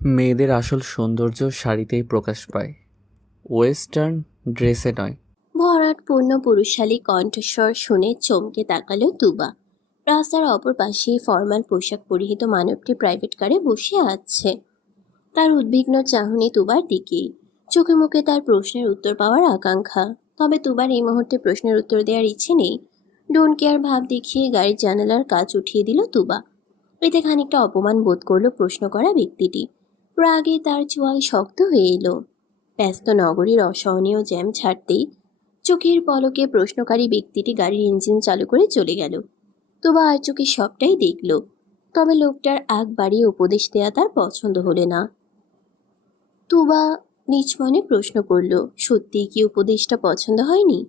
মেয়েদের আসল সৌন্দর্য শাড়িতেই প্রকাশ পায়, ওয়েস্টার্ন ড্রেসে নয়। ভরাটপূর্ণ পুরুষালী কণ্ঠস্বর শুনে চমকে তাকালো তুবা। রাস্তার অপর পাশে ফর্মাল পোশাক পরিহিত মানবটি প্রাইভেট কারে বসে আছে। তার উদ্বিগ্ন চাহনি তুবার দিকেই। চোখে মুখে তার প্রশ্নের উত্তর পাওয়ার আকাঙ্ক্ষা। তবে তুবার এই মুহূর্তে প্রশ্নের উত্তর দেওয়ার ইচ্ছে নেই। ডোন্ট কেয়ার ভাব দেখিয়ে গাড়ির জানালার কাচ উঠিয়ে দিল তুবা। এতে খানিকটা অপমান বোধ করলো প্রশ্ন করা ব্যক্তিটি। রাগে তার চোয়াল শক্ত হয়ে এলো। ব্যস্ত নগরীর অসহনীয় জ্যাম ছাড়তেই চোখের পলকে প্রশ্নকারী ব্যক্তিটি গাড়ির ইঞ্জিন চালু করে চলে গেল। তুবা আর চোখে সবটাই দেখল। তবে লোকটার আগ বাড়িয়ে উপদেশ দেয়া তার পছন্দ হলে না। তুবা নিজ মনে প্রশ্ন করল, সত্যিই কি উপদেশটা পছন্দ হয়নি?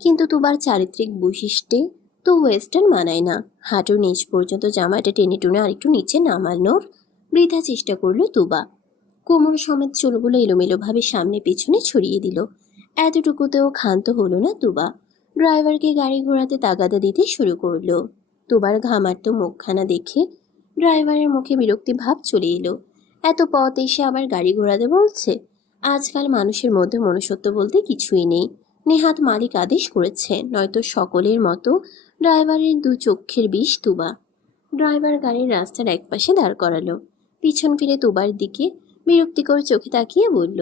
কিন্তু তুবার চারিত্রিক বৈশিষ্ট্যে তো ওয়েস্টার্ন মানায় না। হাঁটুর নিচ পর্যন্ত জামাটা টেনে টুনে আরেকটু নিচে নামানোর বৃথা চেষ্টা করল তুবা। কোমর সমেত চুলগুলো এলোমেলোভাবে সামনে পেছনে ছড়িয়ে দিল। এতটুকুতেও ক্ষান্ত হলো না তুবা। ড্রাইভারকে গাড়ি ঘোরাতে তাগাদা দিতে শুরু করলো। তুবার ঘামার্ত মুখখানা দেখে ড্রাইভারের মুখে বিরক্তি ভাব চলে এলো। এত পথ এসে আবার গাড়ি ঘোরাতে বলছে। আজকাল মানুষের মধ্যে মনুষ্যত্ব বলতে কিছুই নেই। নেহাত মালিক আদেশ করেছে, নয়তো সকলের মতো ড্রাইভারের দু চক্ষের বিষ তুবা। ড্রাইভার গাড়ির রাস্তার একপাশে দাঁড় করালো। পিছন ফিরে তুবার দিকে বিরক্তিকর চোখে তাকিয়ে বলল,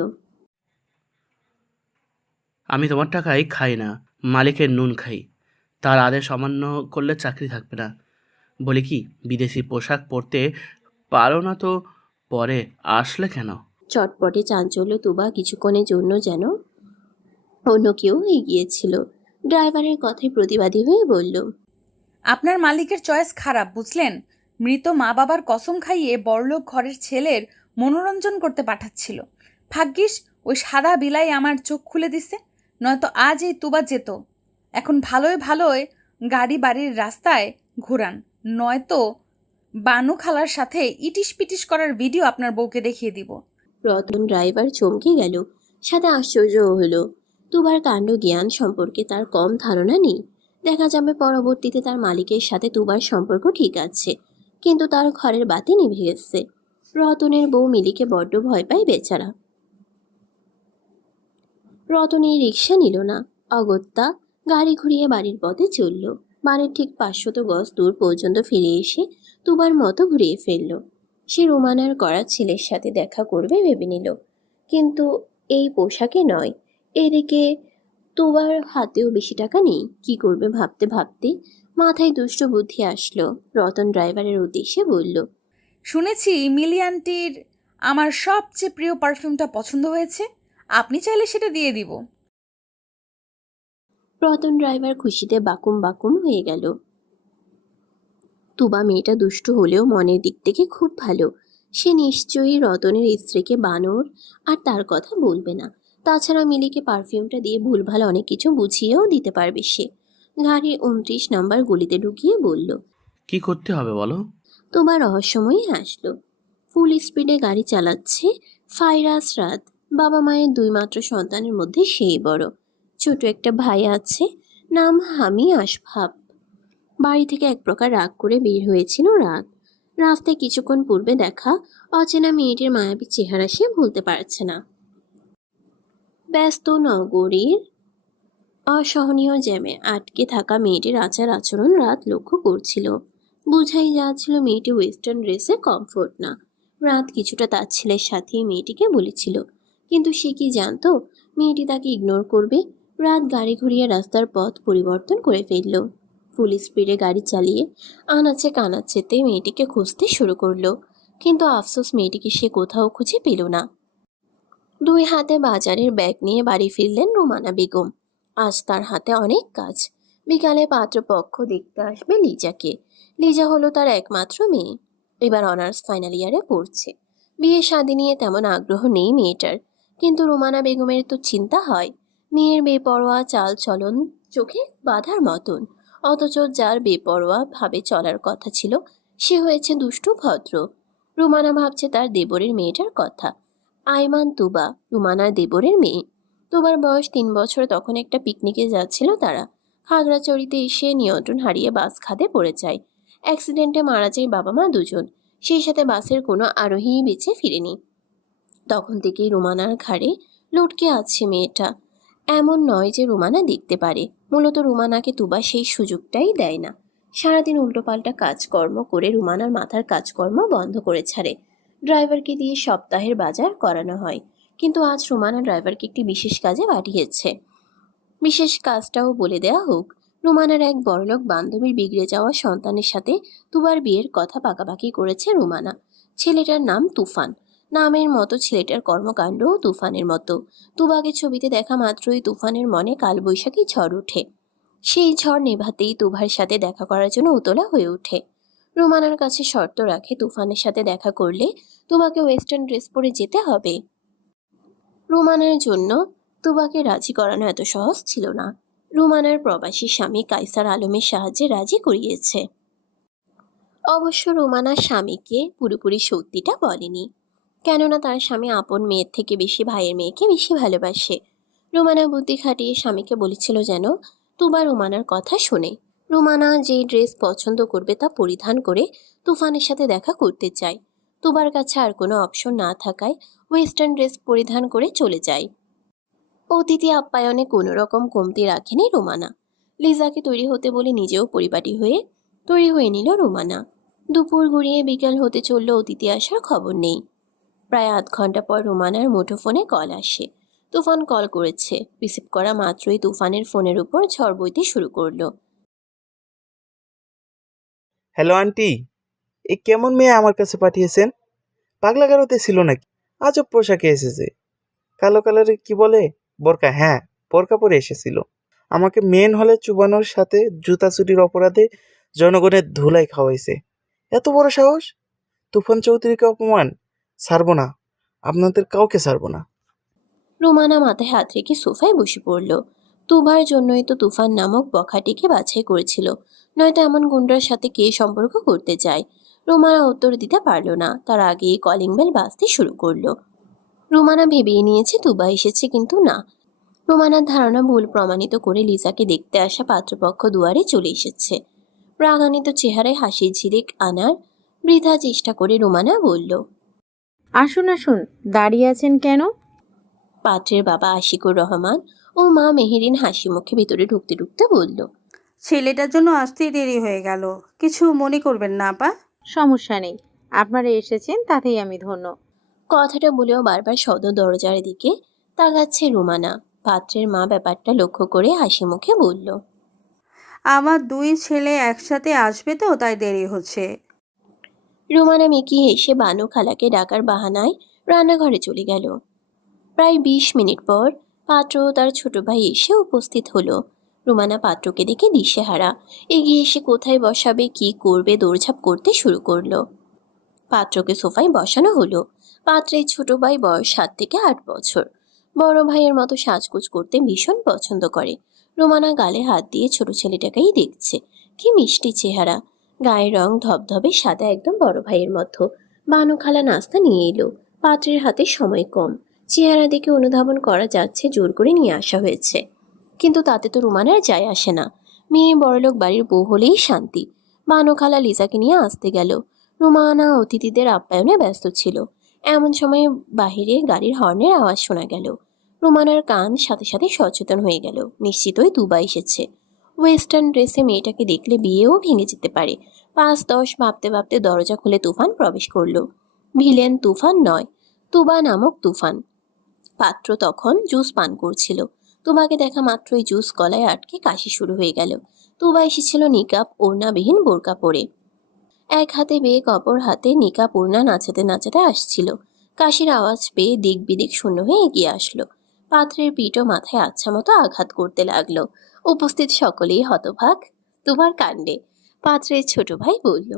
আমি তোমার টাকায় খাই না, মালিকের নুন খাই। তার আদেশ অমান্য করলে চাকরি থাকবে না। বলি কি, বিদেশি পোশাক পরতে পারো না তো পরে আসলে কেন? চটপটে চাঞ্চল্য তুবা কিছুক্ষণের জন্য যেন অন্য কেউ এগিয়েছিল। ড্রাইভারের কথায় প্রতিবাদী হয়ে বলল, আপনার মালিকের চয়েস খারাপ, বুঝলেন? মৃত মা বাবার কসম খাইয়ে বড়লোক ঘরের ছেলের মনোরঞ্জন করতে পাঠাচ্ছিল। ভাগ্যিস ওই সাদা বিলাই আমার চোখ খুলে দিছে, নয়তো আজ এই তুবা যেত। এখন ভালোই ভালোই গাড়ি বাড়ির রাস্তায় ঘুরান, নয়তো বানু খালার সাথে ইটিস পিটিস করার ভিডিও আপনার বউকে দেখিয়ে দিব। রতন ড্রাইভার চমকে গেল, সাথে আশ্চর্যও হলো। তুবার কাণ্ড জ্ঞান সম্পর্কে তার কম ধারণা নেই। দেখা যাবে পরবর্তীতে তার মালিকের সাথে তুবার সম্পর্ক ঠিক আছে, কিন্তু তার ঘরের বাতি নিভে গেছে। রতনের বউ মিলিকে বড্ড ভয় পায় বেচারা। রতন এই রিক্সা নিল না। অগত্যা গাড়ি ঘুরিয়ে বাড়ির পথে চলল। বাড়ির ঠিক 500 গজ দূর পর্যন্ত ফিরে এসে তুবার মতো ঘুরিয়ে ফেলল। সে রোমানার করা ছেলের সাথে দেখা করবে ভেবে নিল, কিন্তু এই পোশাকে নয়। এদিকে তুবার হাতেও বেশি টাকা নেই। কি করবে ভাবতে ভাবতে মাথায় দুষ্ট বুদ্ধি আসলো। রতন ড্রাইভারের উদ্দেশ্যে বলল, শুনেছি মিলি আন্টির আমার সবচেয়ে প্রিয় পারফিউমটা পছন্দ হয়েছে, আপনি চাইলে সেটা দিয়ে দিব। রতন ড্রাইভার খুশিতে বাকুম বাকুম হয়ে গেল। তুবা মেয়েটা দুষ্টু হলেও মনের দিক থেকে খুব ভালো। সে নিশ্চয়ই রতনের স্ত্রীকে বানর আর তার কথা বলবে না। তাছাড়া মিলিকে পারফিউমটা দিয়ে ভুলভাল অনেক কিছু বুঝিয়েও দিতে পারবে সে। গাড়ির 29 নাম্বার গলিতে ঢুকিয়ে বলল, কি করতে হবে বলো? তুবা রহস্যময়ী হাসলো। ফুল স্পিডে গাড়ি চালাচ্ছে ফাইরাস রাত। বাবা মায়ের 2 মাত্র সন্তানের মধ্যে সেই বড়। ছোট একটা ভাই আছে, নাম হামি আশফাক। বাড়ি থেকে এক প্রকার রাগ করে বের হয়েছিল রাত। রাস্তায় কিছুক্ষণ পূর্বে দেখা অচেনা মেয়েটির মায়াবী চেহারা সে ভুলতে পারছে না। ব্যস্ত নগরীর অসহনীয় জ্যামে আটকে থাকা মেয়েটির আচার আচরণ রাত লক্ষ্য করছিল। বুঝাই যাচ্ছিল মেয়েটি ওয়েস্টার্ন ড্রেসে কমফোর্ট না। রাত কিছুটা তাচ্ছিলের সাথেই মেয়েটিকে বলেছিল, কিন্তু সে কি জানতো মেয়েটি তাকে ইগনোর করবে। রাত গাড়ি ঘুরিয়ে রাস্তার পথ পরিবর্তন করে ফেলল। ফুল স্পিডে গাড়ি চালিয়ে আনাচে কানাচেতে মেয়েটিকে খুঁজতে শুরু করলো, কিন্তু আফসোস মেয়েটিকে সে কোথাও খুঁজে পেল না। 2 হাতে বাজারের ব্যাগ নিয়ে বাড়ি ফিরলেন রোমানা বেগম। আজ তার হাতে অনেক কাজ। বিকালে পাত্রপক্ষ দেখতে আসবে লিজাকে। লিজা হলো তার একমাত্র মেয়ে। এবার অনার্স ফাইনাল ইয়ারে পড়ছে। বিয়ে শাদী নিয়ে তেমন আগ্রহ নেই মেয়েটার, কিন্তু রোমানা বেগমের তো চিন্তা হয়। মেয়ের বেপরোয়া চাল চলন চোখে বাঁধার মতন, অথচ যার বেপরোয়া ভাবে চলার কথা ছিল সে হয়েছে দুষ্টু ভদ্র। রোমানা ভাবছে তার দেবরের মেয়েটার কথা। আইমান তুবা, রুমানার দেবরের মেয়ে। তুবার বয়স 3 বছর। তখন একটা পিকনিকে যাচ্ছিল তারা। খাগড়াছড়িতে এসে নিয়ন্ত্রণ হারিয়ে বাস খাদে পড়ে যায়। অ্যাক্সিডেন্টে মারা যায় বাবা মা দুজন। সেই সাথে বাসের কোনো আরোহীই বেঁচে ফিরেনি। তখন থেকেই রুমানার ঘাড়ে লটকে আছে মেয়েটা। এমন নয় যে রুমানা দেখতে পারে, মূলত রুমানাকে তুবা সেই সুযোগটাই দেয় না। সারাদিন উল্টোপাল্টা কাজকর্ম করে রুমানার মাথার কাজকর্ম বন্ধ করে ছাড়ে। ড্রাইভারকে দিয়ে সপ্তাহের বাজার করানো হয়, কিন্তু আজ রুমানা ড্রাইভারকে একটি বিশেষ কাজে পাঠিয়েছে। বিশেষ কাজটাও বলে দেয়া হোক, রুমানার এক বড়লোক বান্ধবীর বিগড়ে যাওয়া সন্তানের সাথে তুবার বিয়ের কথা পাকাপাকি করেছে রুমানা। ছেলেটার নাম তুফান। নামের মতো ছেলেটার কর্মকাণ্ডও তুফানের মতো। তুবাকে ছবিতে দেখা মাত্রই তুফানের মনে কালবৈশাখী ঝড় ওঠে। সেই ঝড় নেভাতেই তুবার সাথে দেখা করার জন্য উতলা হয়ে ওঠে। রুমানার কাছে শর্ত রাখে, তুফানের সাথে দেখা করলে তুবাকে ওয়েস্টার্ন ড্রেস পরে যেতে হবে। রুমানার জন্য তুবাকে রাজি করানো এত সহজ ছিল না। রুমানার প্রবাসী স্বামী কাইসার আলমের সাহায্যে রাজি করিয়েছে। অবশ্য রুমানার স্বামীকে পুরোপুরি সত্যিটা বলেনি, কেননা তার স্বামী আপন মেয়ের থেকে বেশি ভাইয়ের মেয়েকে বেশি ভালোবাসে। রুমানা বুদ্ধি খাটিয়ে স্বামীকে বলেছিল যেন তুবা রুমানার কথা শোনে। রুমানা যেই ড্রেস পছন্দ করবে তা পরিধান করে তুফানের সাথে দেখা করতে চায়। তুবার কাছে আর কোনো অপশন না থাকায় ওয়েস্টার্ন ড্রেস পরিধান করে চলে যায়। অতিথি আপ্যায়নে কোনো রকম কমতি রাখেনি রুমানা। লিজাকে তৈরি হতে বলে নিজেও পরিপাটি হয়ে তৈরি হয়ে নিল রুমানা। দুপুর গড়িয়ে বিকাল হতে চলল, অতিথি আসার খবর নেই। প্রায় আধ ঘন্টা পর রুমানার মুঠোফোনে কল আসে। তুফান কল করেছে। রিসিভ করা মাত্রই তুফানের ফোনের উপর ঝড় বইতে শুরু করলো। হ্যালো আন্টি, এ কেমন মেয়ে আমার কাছে পাঠিয়েছেন? পাগলা গারোতে ছিল নাকি? আজব পোশাকে এসেছে। কালো কালারের কি বলে, বোরকা? হ্যাঁ, বোরকা পরে এসেছিল। আমাকে মেন হলে চুবানোর সাথে জুতা চুরির অপরাধে জনগণের ধুলাই খাওয়াইছে। এত বড় সাহস! তুফান চৌধুরীকে অপমান! ছাড়বো না, আপনাদের কাউকে ছাড়বো না। রুমানা মাথায় হাত রেখে সোফায় বসে পড়ল। তুবার জন্যই তো তুফান নামক বখাটিকে বাছাই করেছিল, নয়তো এমন গুন্ডার সাথে কে সম্পর্ক করতে চায়। রুমানা উত্তর দিতে পারল না, তার আগেই কলিং বেল বাজতে শুরু করলো। রুমানা ভেবেই নিয়েছে তুবা এসেছে, কিন্তু না। রুমানার ধারণা ভুল প্রমাণিত করে লিজাকে দেখতে আসা পাত্রপক্ষ দুয়ারে চলে এসেছে। রাগান্বিত চেহারায় হাসির ঝিলিক আনার বৃথা চেষ্টা করে রুমানা বলল, আসুন আসুন, দাঁড়িয়ে আছেন কেন? পাত্রের বাবা আশিকুর রহমান ও মা মেহেরিন হাসি মুখে ভিতরে ঢুকতে ঢুকতে বলল, ছেলেটার জন্য আসতেই দেরি হয়ে গেল, কিছু মনে করবেন না আপা। সমস্যা নেই, আপনারা এসেছেন তাতেই আমি ধন্য। কথাটা বলেও বারবার সদর দরজার দিকে তাকাচ্ছে রুমানা। পাত্রের মা ব্যাপারটা লক্ষ্য করে হাসি মুখে বলল, আমার দুই ছেলে একসাথে আসবে তো তাই দেরি হচ্ছে। রুমানা মেকি হেসে বানু খালাকে ডাকার বাহানায় রান্নাঘরে চলে গেল। প্রায় 20 মিনিট পর পাত্র ও তার ছোট ভাই এসে উপস্থিত হলো। রুমানা পাত্রকে দেখে দিশেহারা। এগিয়ে এসে কোথায় বসাবে, কি করবে দৌড়ঝাঁপ করতে শুরু করলো। পাত্রকে সোফায় বসানো হলো। পাত্রের ছোট ভাই বয়স 7 থেকে 8 বছর। বড় ভাইয়ের মতো সাজগোজ করতে ভীষণ পছন্দ করে। রুমানা গালে হাত দিয়ে ছোট ছেলেটাকেই দেখছে। কি মিষ্টি চেহারা, গায়ের রং ধবধবে সাদা, একদম বড় ভাইয়ের মতো। বানু খালা নাস্তা নিয়ে এলো। পাত্রের হাতে সময় কম। চেহারা দেখে অনুধাবন করা যাচ্ছে জোর করে নিয়ে আসা হয়েছে, কিন্তু তাতে তো রুমানার যায় আসে না। মেয়ে বড়লোক বাড়ির বউ হলেই শান্তি। বানু খালা লিজাকে নিয়ে আসতে গেল। রুমানা অতিথিদের আপ্যায়নে ব্যস্ত ছিল। এমন সময় বাহিরে গাড়ির হর্নের আওয়াজ শোনা গেল। রুমানার কান সাথে সাথে সচেতন হয়ে গেল। নিশ্চিতই তুবা এসেছে। ওয়েস্টার্ন ড্রেসে মেয়েটাকে দেখলে বিয়েও ভেঙে যেতে পারে। 5-10 ভাবতে ভাবতে দরজা খুলে তুফান প্রবেশ করলো। ভিলেন তুফান নয়, তুবা নামক তুফান। পাত্র তখন জুস পান করছিল। তুবাকে দেখা মাত্রই জুস গলায় আটকে কাশি শুরু হয়ে গেল। তুবা এসেছিল নিকাব ওড়নাবিহীন বোরকা পরে। এক হাতে বেগ, অপর হাতে নিকাব ওড়না নাচাতে নাচাতে আসছিল। কাশির আওয়াজ পেয়ে দিক বিদিক শূন্য হয়ে এগিয়ে আসলো। পাত্রের পিঠও মাথায় আচ্ছা মতো আঘাত করতে লাগলো। উপস্থিত সকলেই হতভাগ তুবার কাণ্ডে। পাত্রের ছোট ভাই বলল,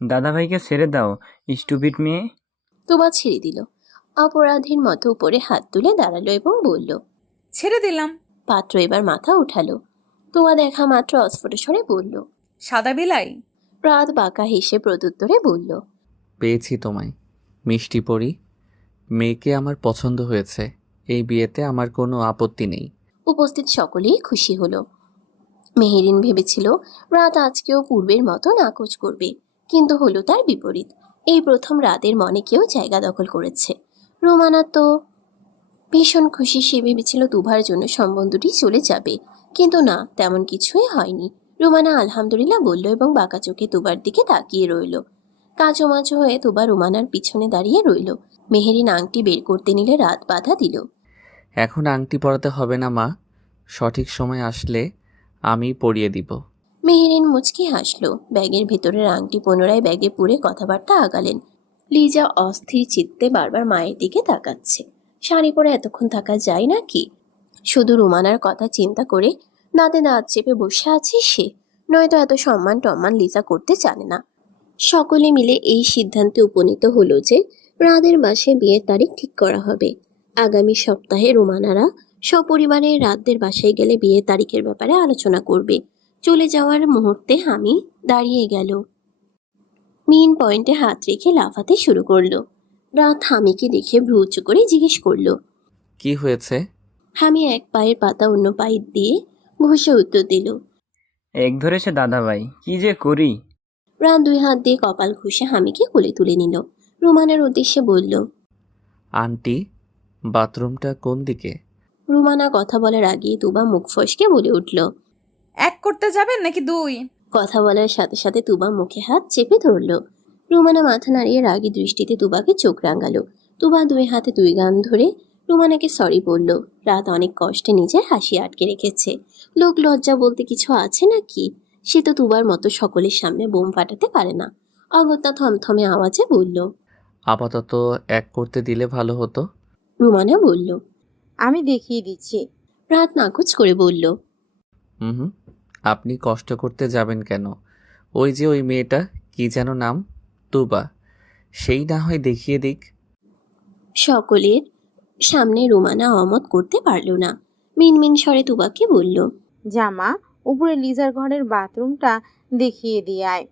দাদা ভাইকে ছেড়ে দাও, স্টুপিড মেয়ে। তুবা ছেড়ে দিল। অপরাধীর মতো উপরে হাত তুলে দাঁড়ালো এবং বলল, ছেড়ে দিলাম। পাত্র এবার মাথা উঠালো। তুবা দেখা মাত্র অস্ফুট স্বরে বলল, সাদা বিলাই। রাত বাঁকা হেসে প্রত্যুত্তরে বলল, পেয়েছি তোমায়, মিষ্টি পরি। মেয়েকে আমার পছন্দ হয়েছে। এই বিয়েতে আমার কোনো আপত্তি নেই। উপস্থিত সকলেই খুশি হলো। মেহেরিন ভেবেছিল রাত আজকেও পূর্বের মতো নাকচ করবে, কিন্তু হলো তার বিপরীত। এই প্রথম রাতের মনে কেউ জায়গা দখল করেছে। রোমানা তো ভীষণ খুশি। সে ভেবেছিল তুভার জন্য সম্বন্ধটি চলে যাবে, কিন্তু না, তেমন কিছুই হয়নি। রোমানা আলহামদুলিল্লাহ বলল এবং বাঁকা চোখে তুবার দিকে তাকিয়ে রইল। কাঁচোমাচো হয়ে তুবা রোমানার পিছনে দাঁড়িয়ে রইল। মেহেরিন আংটি বের করতে নিলে রাত বাধা দিল। এখন আংটি পরাতে হবে না মা, সঠিক সময় আসলে আমি পরিয়ে দিব। মেহেরিন মুচকি হাসল। ব্যাগের ভেতরের আংটি পুনরায় ব্যাগে পুরে কথাবার্তা আগালেন। লিজা অস্থির চিত্তে বারবার মায়ের দিকে তাকাচ্ছে। শাড়ি পরে এতক্ষণ থাকা যায় নাকি? শুধু রোমানার কথা চিন্তা করে দাঁতে দাঁত চেপে বসে আছে সে। নয়তো এত সম্মান টম্মান লিজা করতে জানে না। সকলে মিলে এই সিদ্ধান্তে উপনীত হলো যে রাদের বাসায় বিয়ের তারিখ ঠিক করা হবে। আগামী সপ্তাহে রোমানারা সপরিবারে রাতদের বাসায় গেলে বিয়ের তারিখের ব্যাপারে আলোচনা করবে। চলে যাওয়ার মুহূর্তে হামি দাঁড়িয়ে গেল। মেইন পয়েন্টে হাত রেখে লাফাতে শুরু করলো। রাত হামিকে দেখে ভ্রু উঁচু করে জিজ্ঞেস করলো। কি হয়েছে? হামি এক পায়ের পাতা অন্য পায়ে দিয়ে ঘষে উত্তর দিল। এক ধরেছে দাদা ভাই, কি যে করি। রাত দুই হাত দিয়ে কপাল ঘষে হামিকে কোলে তুলে নিল। রোমানার উদ্দেশ্যে বলল, আন্টি, বাথরুমটা কোন দিকে? রোমানা কথা বলার আগেই তুবা মুখ ফসকে বলে উঠল। এক করতে যাবেন নাকি দুই? কথা বলার সাথে সাথে তুবা মুখে হাত চেপে ধরল। রোমানা মাথা নাড়িয়ে রাগী দৃষ্টিতে তুবাকে চোখ রাঙালো। তুবা দুই হাতে দুই গান ধরে রোমানাকে সরি বলল। রাত অনেক কষ্টে নিজের হাসি আটকে রেখেছে। লোক লজ্জা বলতে কিছু আছে নাকি? সে তো তুবার মতো সকলের সামনে বোম ফাটাতে পারে না। অগত্যা থমথমে আওয়াজে বলল। আপাতত এক করতে দিলে ভালো হতো। রোমানা বলল। আমি দেখিয়ে দিচ্ছি। রাত নাকচ করে বলল, হুম, আপনি কষ্ট করতে যাবেন কেন? ওই যে ওই মেয়েটা, কি যেন নাম, তুবা, সেই না হয় দেখিয়ে দিক। সকলের সামনে রোমানা অমত করতে পারল না। মিনমিন স্বরে তুবাকে বলল, জামা উপরে লিজার ঘরের বাথরুমটা দেখিয়ে দিয়ে আয়।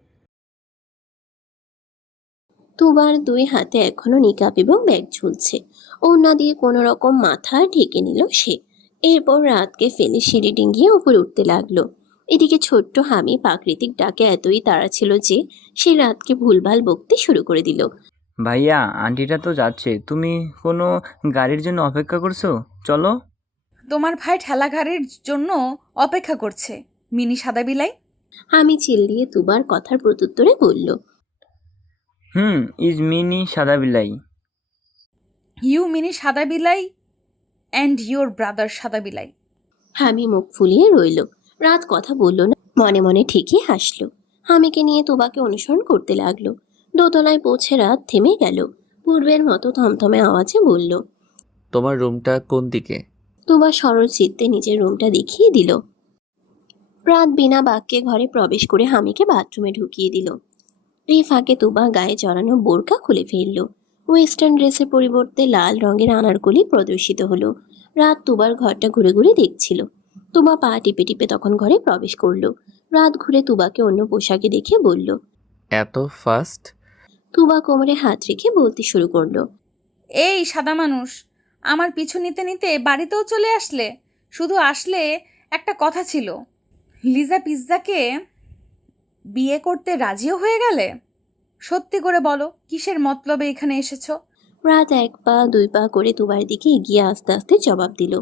তুবার দুই হাতে এখনো নিকাপ এবং ব্যাগ ঝুলছে। ওড়না দিয়ে কোনো রকম মাথা ঢেকে নিল সে। এরপর রাতকে ফেলে সিঁড়ি ডিঙ্গিয়ে উপরে উঠতে লাগলো। এদিকে ছোট্ট হামি প্রাকৃতিক ডাকে এতই তাড়া ছিল যে সে রাতকে ভুলভাল বকতে শুরু করে দিল। ভাইয়া, আন্টিটা তো যাচ্ছে, তুমি কোনো গাড়ির জন্য অপেক্ষা করছো? চলো। তোমার ভাই ঠেলা গাড়ির জন্য অপেক্ষা করছে, মিনি সাদা বিলাই। হামি চিল্লিয়ে তুবার কথার প্রত্যুত্তরে বলল, ইজ মিনি সাদা বিলাই। ইউ মিনি সাদা বিলাই অ্যান্ড ইউর ব্রাদার সাদা বিলাই। হামি মুখ ফুলিয়ে রইল। রাত কথা বলল না, মনে মনে ঠিকই হাসলো। হামিকে নিয়ে তুবাকে অনুসরণ করতে লাগলো। দোতলায় পৌঁছে রাত থেমে গেল। পূর্বের মতো থমথমে আওয়াজে বলল, তোমার রুমটা কোন দিকে? তুবা সরল চিত্তে নিজের রুমটা দেখিয়ে দিল। রাত বিনা বাক্যে ঘরে প্রবেশ করে হামিকে বাথরুমে ঢুকিয়ে দিল। এই ফাঁকে তুবা গায়ে জড়ানো বোরকা খুলে ফেলল। ওয়েস্টার্ন ড্রেসের পরিবর্তে লাল রঙের আনারকলি প্রদর্শিত হলো। রাত তুবার ঘরটা ঘুরে ঘুরে দেখছিল। তুবা পা টিপে টিপে তখন ঘরে প্রবেশ করলো। রাত ঘুরে তুবাকে অন্য পোশাকে দেখে বলল। এত ফাস্ট? তুবা কোমরে হাত রেখে বলতে শুরু করলো, এই সাদা মানুষ, আমার পিছু নিতে নিতে বাড়িতেও চলে আসলে। শুধু আসলে একটা কথা ছিল, লিজা পিৎজাকে বিয়ে করতে রাজিও হয়ে গেলে। সত্যি করে বলো, কিসের মতলবে এখানে এসেছো? রাত এক পা দুই পা করে তুবার দিকে এগিয়ে আস্তে আস্তে জবাব দিল।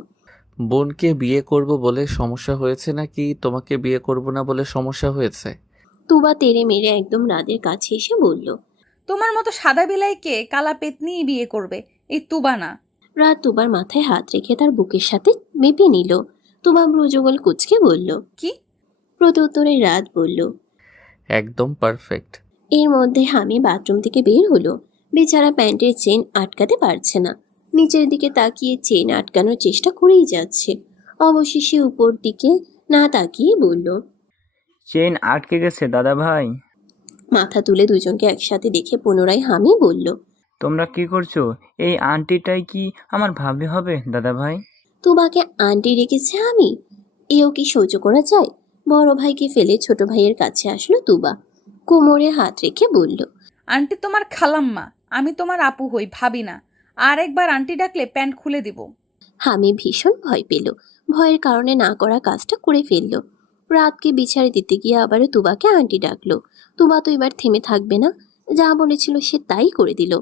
বোনকে বিয়ে করব বলে সমস্যা হয়েছে নাকি তোমাকে বিয়ে করব না বলে সমস্যা হয়েছে? তুবা তেড়ে মেরে একদম রাদের কাছে এসে বলল। তোমার মতো সাদা বিলাইকে কালা পেতনিই বিয়ে করবে, এই তুবা না। রাত তুবার মাথায় হাত রেখে তার বুকের সাথে মেপে নিল। তুবা ব্রুজগল কুচকে বলল। কি? প্রত্যুত্তরে রাত বলল, একদম পারফেক্ট। এর মধ্যে হামি বাথরুম থেকে বের হলো। বেচারা প্যান্টের চেন আটকাতে পারছে না। নিচের দিকে তাকিয়ে চেন আটকানোর চেষ্টা করেই যাচ্ছে। অবশেষে উপর দিকে না তাকিয়ে বলল। চেন আটকে গেছে দাদা ভাই। মাথা তুলে দুজনকে একসাথে দেখে পুনরায় হামি বলল। তোমরা কি করছো? এই আন্টিটাই কি আমার ভাবি হবে দাদা ভাই? তুবাকে আন্টি রেখেছে আমি? এও কি সহ্য করা যায়? বড় ভাইকে ফেলে ছোট ভাইয়ের কাছে আসলো তুবা। কোমরে হাত রেখে বলল। আন্টি তোমার খালাম্মা, আমি তোমার আপু হই, ভাবি না। আর একবার আন্টি ডাকলে প্যান্ট খুলে দিব। হামি ভীষণ ভয় পেল। ভয়ের কারণে না করা কাজটা করে ফেলল। রাতকে বিচারে দিতে গিয়ে আবারও তুবাকে আন্টি ডাকলো। তুবা তো এবার থেমে থাকবে না, যা বলেছিল সে তাই করে দিল।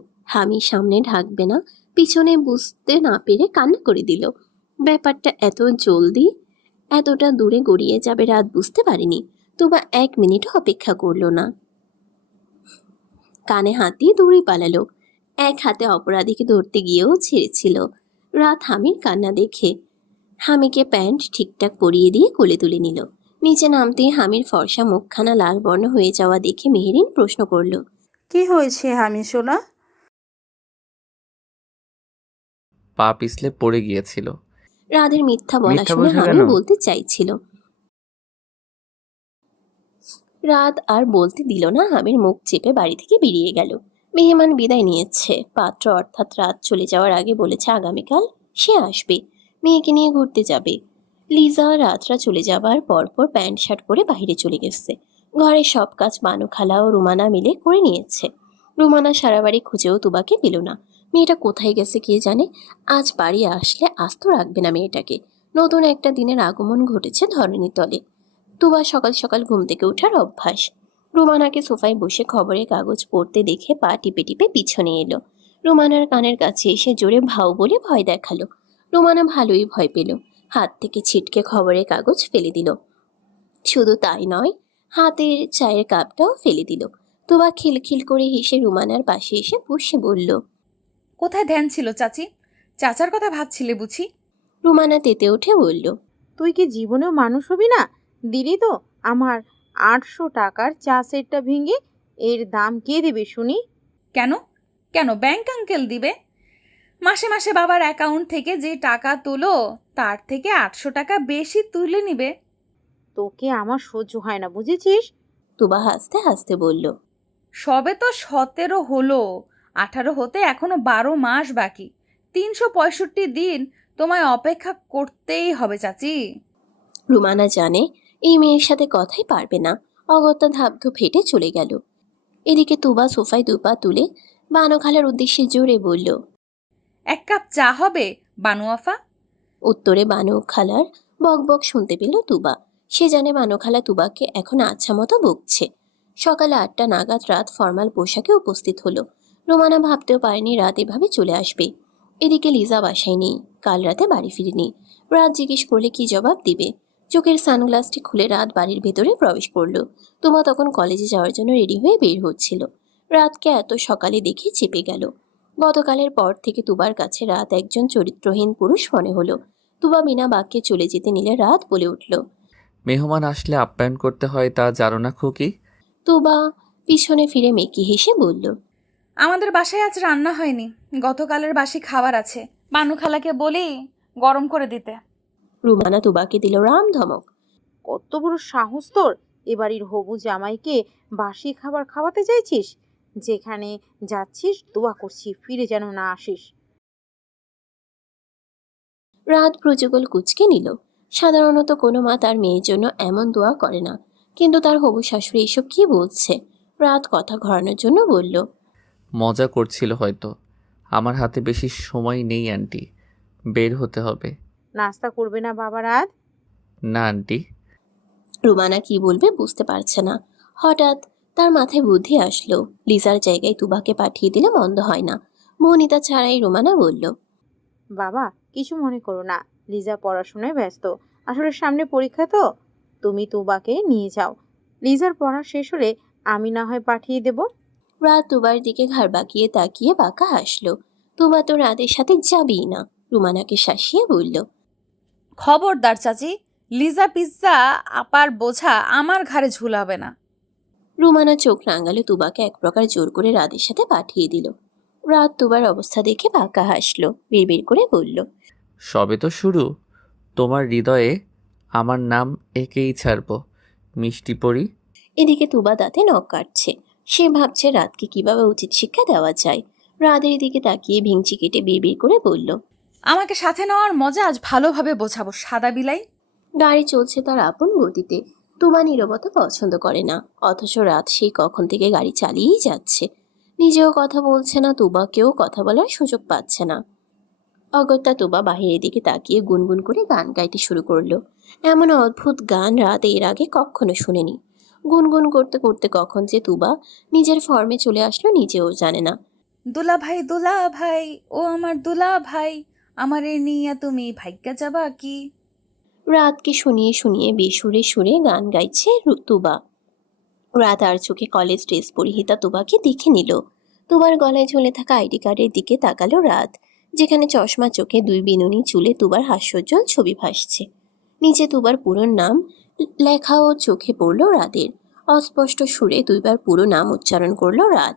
আমি সামনে ঢাকবে না, পিছনে বুঝতে না পেরে কান্না করে দিল। ব্যাপারটা এত জলদি এতটা দূরে গড়িয়ে যাবে রাত বুঝতে পারিনি। তুবা 1 মিনিটও অপেক্ষা করলো না, কানে হাত দিয়ে দৌড়ে পালালো। এক হাতে অপরাধীকে ধরতে গিয়েও ছেড়েছিল। রাত হামির কান্না দেখে হামিকে প্যান্ট ঠিকঠাক পরিয়ে দিয়ে কোলে তুলে নিল। নিচে নামতেই হামির ফর্সা মুখখানা লাল বর্ণ হয়ে যাওয়া দেখে মেহেরিন প্রশ্ন করলো, কি হয়েছে হামি সোনা? পা পিছলে পড়ে গিয়েছিল। রাদের মিথ্যা বলা মিথ্যা শুনে বলছো হামি কেন? বলতে চাইছিল। রাত আর বলতে দিল না, হামির মুখ চেপে বাড়ি থেকে বেরিয়ে গেল। মেহমান বিদায় নিয়েছে। পাত্র অর্থাৎ রাত চলে যাওয়ার আগে বলেছে আগামীকাল সে আসবে, মেয়েকে নিয়ে ঘুরতে যাবে। লিজা রাতরা চলে যাবার পরপর প্যান্ট শার্ট পরে বাইরে চলে গেছে। ঘরের সব কাজ বানু খালা ও রুমানা মিলে করে নিয়েছে। রুমানা সারা বাড়ি খুঁজেও তুবাকে পেল না। মেয়েটা কোথায় গেছে কে জানে। আজ বাড়ি আসলে আস্ত রাখবে না মেয়েটাকে। নতুন একটা দিনের আগমন ঘটেছে ধরণীর তলে। তুবা সকাল সকাল ঘুম থেকে ওঠার অভ্যাস। রুমানাকে সোফায় বসে খবরের কাগজ পড়তে দেখে পা টিপে টিপে পিছনে এলো। রুমানার কানের কাছে এসে জোরে ভাও বলে ভয় দেখালো। রুমানা ভালোই ভয় পেল, হাত থেকে ছিটকে খবরের কাগজ ফেলে দিল। শুধু তাই নয়, হাতের চায়ের কাপটাও ফেলে দিল। তুবা খিলখিল করে হেসে রুমানার পাশে এসে বসে বলল, কোথায় ধ্যান ছিল চাচি? চাচার কথা ভাবছিলে বুঝি? রুমানা তেতে উঠে বলল, তুই কি জীবনেও মানুষ হবি না? দিলি তো আমার 800 টাকার চা সেটটা ভেঙে। এর দাম কে দেবে শুনি? কেন কেন ব্যাংক আঙ্কেল দিবে? মাসে মাসে বাবার অ্যাকাউন্ট থেকে যে টাকা তোলো তার থেকে 800 টাকা বেশি তুলে নিবে। তোকে আমার সহ্য হয় না, বুঝেছিস? তুবা হাসতে হাসতে বলল, সবে তো 17 হলো, 18 হতে এখনো 12 মাস বাকি। 365 দিন তোমায় অপেক্ষা করতেই হবে চাচি। রুমানা জানে এই মেয়ের সাথে কথাই পারবে না। অগত্যা ধাপধু ফেটে চলে গেল। এদিকে তুবা সোফায় দুপা তুলে বানু খালার উদ্দেশ্যে জোরে বলল, 1 কাপ চা হবে বানু আফা? উত্তরে বানু খালার বক বক শুনতে পেল তুবা। সে জানে বানু খালা তুবাকে এখন আচ্ছা মতো বকছে। সকাল 8টা নাগাদ রাত ফর্মাল পোশাকে উপস্থিত হলো। রোমানা ভাবতেও পারেনি রাত এভাবে চলে আসবে। এদিকে লিজা বাসায় নেই, কাল রাতে বাড়ি ফিরেনি। রাত জিজ্ঞেস করলে কি জবাব দিবে? চোখের সানগ্লাসটি খুলে রাত বাড়ির ভেতরে প্রবেশ করলো। তুবা তখন কলেজে যাওয়ার জন্য রেডি হয়ে বের হচ্ছিল। রাতকে এত সকালে দেখে চেপে গেল। গতকালের পর থেকে তুবার কাছে রাত একজন চরিত্রহীন পুরুষ মনে হলো। তুবা বিনা বাক্যে চলে যেতে নিলে রাত বলে উঠল, মেহমান আসলে আপ্যায়ন করতে হয় তা জানো না খুকি? তুবা পিছনে ফিরে মেকি হেসে বলল, আমাদের বাসায় আজ রান্না হয়নি, গতকালের বাসি খাবার আছে। বানু খালাকে বলি গরম করে দিতে। রুমানা তুবাকে দিল রাম ধমক। কত বড় সাহস তোর! এ বাড়ির হবু জামাইকে বাসি খাবার খাওয়াতে চাইছিস? যেখানে যাচ্ছিস দোয়া করছি ফিরে যেন না আসিস। রাত প্রযোগল কুচকে নিল। সাধারণত কোনো মা তার মেয়ের জন্য এমন দোয়া করে না, কিন্তু তার হবু শাশুড়ি এসব কি বলছে? রাত কথা ঘোরানোর জন্য বলল, মজা করছিল হয়তো। আমার হাতে বেশি সময় নেই আন্টি, বের হতে হবে। নাস্তা করবে না বাবা রাত? না আন্টি। রুমানা কি বলবে বুঝতে পারছে না। হঠাৎ তার মাথায় বুদ্ধি আসলো, লিজার জায়গায় তুবাকে পাঠিয়ে দিলে মন্দ হয় না। মনিতা ছাড়াই রুমানা বলল, বাবা কিছু মনে করো না, লিজা পড়াশোনায় ব্যস্ত। আসলে সামনে পরীক্ষা তো, তুমি তুবাকে নিয়ে যাও। লিজার পড়া শেষ হলে আমি না হয় পাঠিয়ে দেব। রাত তুবার দিকে ঘাড় বাঁকিয়ে তাকিয়ে বাঁকা হাসলো। তুবা তো রাতের সাথে যাবেই না। রুমানাকে শাসিয়ে বলল, খবরদার চাচি, লিজা পিজ্জা আপার বোঝা আমার ঘাড়ে ঝুলাবে না। রুমানা চোখ রাঙালো, তুবাকে এক প্রকার জোর করে রাতের সাথে পাঠিয়ে দিল। রাত তুবার অবস্থা দেখে বাঁকা হাসলো, বিড়বিড় করে বলল, সবে তো শুরু। তোমার হৃদয়ে আমার নাম একেই ছাড়ব, মিষ্টি পরি। এদিকে তুবা দাঁতে নখ কাটছে। সে ভাবছে রাতকে কিভাবে উচিত শিক্ষা দেওয়া যায়। রাতের দিকে তাকিয়ে ভিংচি কেটে বিড়বিড় করে বলল, আমাকে সাথে নেওয়ার মজা আজ ভালোভাবে বোঝাবো সাদা বিলাই। গাড়ি চলছে তার আপন গতিতে। তুবা নীরবতা পছন্দ করে না, অথচ রাত সেই কখন থেকে গাড়ি চালিয়েই যাচ্ছে। নিজেও কথা বলছে না, তুবাকেও কথা বলার সুযোগ পাচ্ছে না। অগত্যা তুবা বাহিরের দিকে তাকিয়ে গুনগুন করে গান গাইতে শুরু করলো। এমন অদ্ভুত গান রাত এর আগে কখনো শুনেনি। গুনগুন করতে করতে কখন যে তুবা নিজের ফর্মে চলে আসলো নিজেও জানে না। দুলা ভাই ও আমার দুলা ভাই, আমারে নিয়া তুমি ভাগ্যা যাবা কি? রাতকে শুনিয়ে শুনিয়ে বেসুরে সুরে গান গাইছে তুবা। রাত আর চোখে কলেজ ড্রেস পরিহিতা তুবাকে দেখে নিল। তুবার গলায় ঝুলে থাকা আইডি কার্ডের দিকে তাকালো রাত, যেখানে চশমা চোখে দুই বিনুনি চুলে তুবার হাস্যোজ্জ্বল ছবি ভাসছে। নিচে তুবার পুরো নাম লেখা ও চোখে পড়ল রাতের। অস্পষ্ট সুরে দুইবার পুরো নাম উচ্চারণ করলো রাত।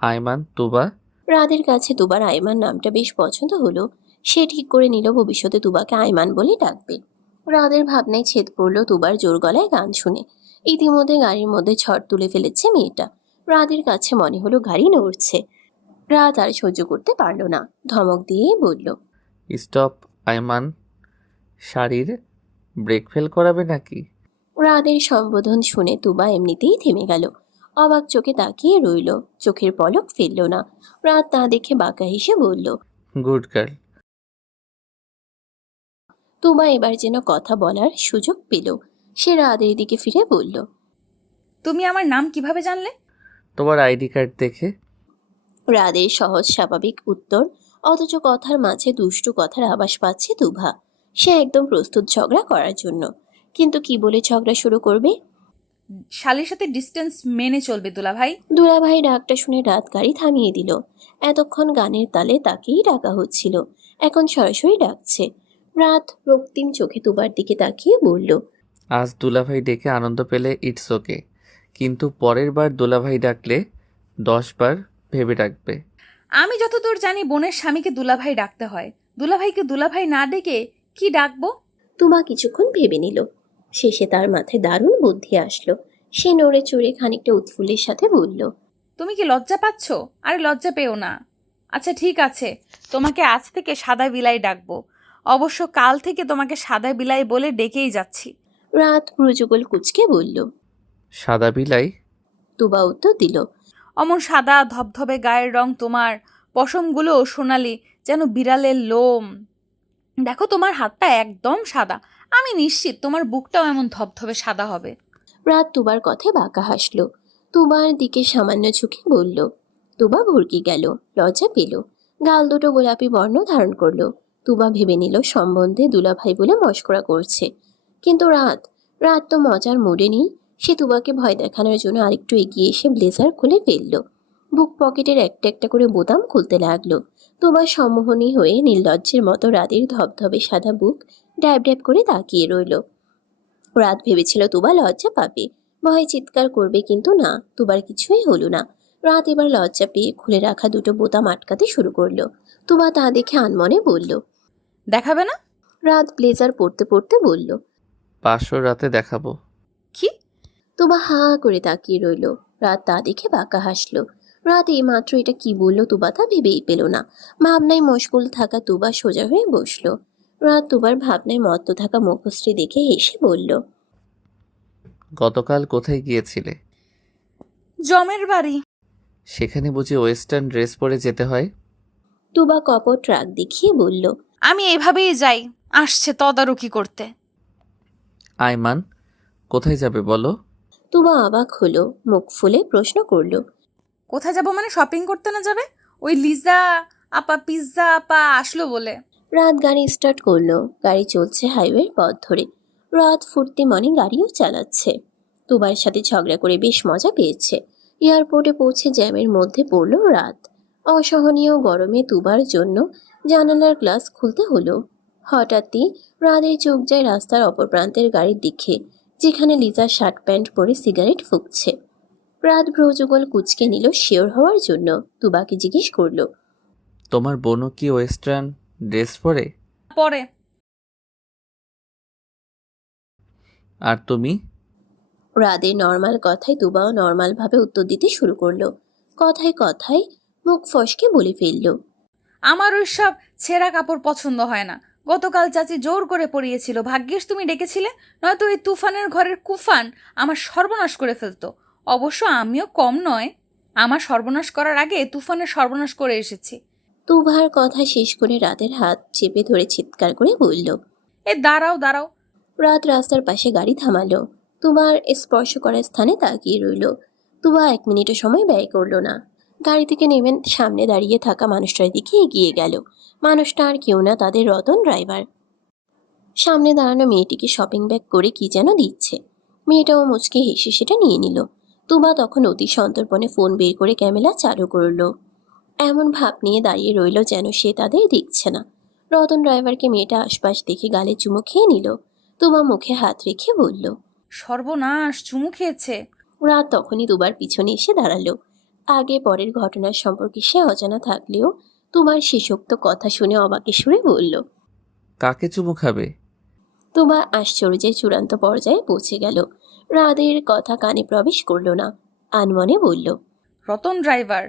আয়মান তুবা। রাতের কাছে তুবার আয়মান নামটা বেশ পছন্দ হলো। সে ঠিক করে নিল ভবিষ্যতে তুবাকে আয়মান বলে ডাকবে। রাতের ভাবনায় ছেদ পড়ল তুবার জোর গলায় গান শুনে। ইতিমধ্যে গাড়ির মধ্যে ঝড় তুলে ফেলেছে মেয়েটা। রাতের কাছে মনে হলো গাড়ি নড়ছে। রাত আর সহ্য করতে পারল না, ধমক দিয়ে বলল, স্টপ আয়মান। শাড়ির ব্রেক ফেল করাবে নাকি? রাতের সম্বোধন শুনে তুবা এমনিতেই থেমে গেল। অবাক চোখে তাকিয়ে রইল, চোখের পলক ফেলল না। রাত তা দেখে বাঁকা হেসে বলল। Good girl. তুবা এবার যেন কথা বলার সুযোগ পেল। সে রাতের দিকে ফিরে বলল, তুমি আমার নাম কিভাবে জানলে? তোমার আইডি কার্ড দেখে। রাদের সহজ স্বাভাবিক উত্তর, অথচ কথার মাঝে দুষ্টু কথার আভাস পাচ্ছে তুভা। সে একদম প্রস্তুত ঝগড়া করার জন্য, কিন্তু কি বলে ঝগড়া শুরু করবে? শালির সাথে ডিস্টেন্স মেনে চলবে দুলা ভাই। দুলাভাই ডাকটা শুনে রাত গাড়ি থামিয়ে দিল। এতক্ষণ গানের তালে তাকেই ডাকা হচ্ছিল, এখন সরাসরি ডাকছে। রাত রক্তিম চোখে তুবার দিকে তাকিয়ে বলল, আজ দুলাভাই ডেকে আনন্দ পেলে ইটস ওকে, কিন্তু পরের বার দুলাভাই ডাকলে 10 বার ভেবে ডাকবে। আমি যতদূর জানি বোনের স্বামীকে দুলাভাই ডাকতে হয়। দুলাভাইকে দুলাভাই না ডেকে কি ডাকবো? তুমা কিছুক্ষণ ভেবে নিল। শেষে তার মাথায় দারুণ বুদ্ধি আসলো। সে নড়ে চড়ে খানিকটা উৎফুল্লের সাথে বলল, তুমি কি লজ্জা পাচ্ছ? আরে লজ্জা পেও না। আচ্ছা ঠিক আছে, তোমাকে আজ থেকে সাদা বিলাই ডাকবো। অবশ্য কাল থেকে তোমাকে সাদা বিলাই বলে ডেকেই যাচ্ছি। রাত প্রযুগল কুচকে বলল। সাদা বিলাই? তুবা উত্তর দিল, অমন সাদা ধবধবে গায়ের রং তোমার, পশমগুলো সোনালি যেন বিড়ালের লোম। দেখো তোমার হাতটা একদম সাদা, আমি নিশ্চিত তোমার বুকটাও এমন ধবধবে সাদা হবে। রাত তুবার কথায় বাঁকা হাসলো। তুবার দিকে সামান্য ঝুঁকে বলল। তুবা ভরকে গেল, লজ্জা পেল। গাল দুটো গোলাপি বর্ণ ধারণ করলো। তুবা ভেবে নিল সম্বন্ধে দুলাভাই বলে মশকরা করছে। কিন্তু রাত রাত তো মজার মুডে নেই। সে তুবাকে ভয় দেখানোর জন্য আরেকটু এগিয়ে এসে ব্লেজার খুলে ফেললো। বুক পকেটের একটা একটা করে বোতাম খুলতে লাগলো। তুবা সম্মোহনী হয়ে নির্লজ্জের মতো রাতের ধবধবে সাদা বুক ড্যাব ড্যাব করে তাকিয়ে রইল। রাত ভেবেছিল তুবা লজ্জা পাবে, ভয়ে চিৎকার করবে, কিন্তু না, তুবার কিছুই হলো না। রাত এবার লজ্জা পেয়ে খুলে রাখা দুটো বোতাম আটকাতে শুরু করলো। তুবা তা দেখে আনমনে বলল, দেখাবে না? রাত ব্লেজার পরতে পরতে বলল, 500 রাতে দেখাবো। কি? তুবা হা করে তাকিয়ে রইল। রাত তা দেখে বাঁকা হাসলো। রাত এইমাত্র এটা কি বললো তুবা তা ভেবেই পেল না। ভাবনায় মশগুল থাকা তুবা সোজা হয়ে বসলো। রাত তুবার ভাবনায় মত্ত থাকা মুখশ্রী দেখে হেসে বলল, গতকাল কোথায় গিয়েছিলে? জমের বাড়ি। সেখানে বুঝি ওয়েস্টার্ন ড্রেস পরে যেতে হয়? তুবা কপট রাগ দেখিয়ে বলল, আমি এভাবেই যাই, আসছে তদারকি করতে। আয়মান কোথায় যাবে বলো? তুবা অবাক হলো, মুখ ফুলে প্রশ্ন করলো, কোথায় যাব মানে শপিং করতে না যাবে? ওই লিজা আপা পিৎজা আপা আসলো বলে। রাত গাড়ি স্টার্ট করলো। গাড়ি চলছে হাইওয়ের পথ ধরে। রাত ফুর্তি মনে গাড়িও চালাচ্ছে। তুবার সাথে ঝগড়া করে বেশ মজা পেয়েছে। এয়ারপোর্টে পৌঁছে জ্যামের মধ্যে পড়লো রাত। অসহনীয় গরমে তুবার জন্য জানালার গ্লাস খুলতে হলো। হঠাৎই রাতের চোখ যায় রাস্তার অপর প্রান্তের গাড়ির দিকে, যেখানে লিজা শার্ট প্যান্ট পরে সিগারেট ফুঁকছে। রাত ভ্রযুগল কুচকে নিল শিওর হওয়ার জন্য। তুবাকে জিজ্ঞেস করলো, তোমার বোনও কি ওয়েস্টার্ন ড্রেস পরে? পরে। আর তুমি? রাদের নর্মাল কথায় তুবাও নর্মাল ভাবে উত্তর দিতে শুরু করলো। কথায় কথায় মুখ ফসকে বলে ফেললো, আমার ওইসব ছেঁড়া কাপড় পছন্দ হয় না। গতকাল চাচি জোর করে পরিয়েছিল, ভাগ্যিস তুমি ডেকেছিলে, নয়তো এই তুফানের ঘরের কুফান আমার সর্বনাশ করে ফেলতো। অবশ্য আমিও কম নয়, আমার সর্বনাশ করার আগে তুফানের সর্বনাশ করে এসেছি। তুবার কথা শেষ করে রাতের হাত চেপে ধরে চিৎকার করে বলল, এ দাঁড়াও দাঁড়াও। রাত রাস্তার পাশে গাড়ি থামালো। তুবার স্পর্শ করার স্থানে তাকিয়ে রইল। তুবা 1 মিনিটও সময় ব্যয় করলো না। গাড়ি থেকে নেমে সামনে দাঁড়িয়ে থাকা মানুষটার দিকে এগিয়ে গেল। মানুষটা আর কেউ না, তাদের রতন ড্রাইভার। সামনে দাঁড়ানো মেয়েটিকে শপিং ব্যাগ করে কি যেন দিচ্ছে। মেয়েটাও মুচকে হেসে সেটা নিয়ে নিল। তুবা তখন অতি সন্তর্পণে ফোন বের করে ক্যামেরা চালু করলো। এমন ভাব নিয়ে দাঁড়িয়ে রইল যেন সে তাদের দেখছে না। রতন ড্রাইভারকে মেয়েটা আশপাশ দেখে গালে চুমু খেয়ে নিল। তুবা মুখে হাত রেখে বলল। সর্বনাশ, চুমু খেয়েছে। রাত তখনই তুবার পিছনে এসে দাঁড়ালো। আগে পরের ঘটনার সম্পর্কে সে অজানা থাকলেও তুবার শেষোক্ত কথা শুনে অবাকে সুরে বলল। কাকে চুমু খাবে? তুবা আশ্চর্যের চূড়ান্ত পর্যায়ে পৌঁছে গেল। রাদের কথা কানে প্রবেশ করল না। আনমনে বলল। রতন ড্রাইভার।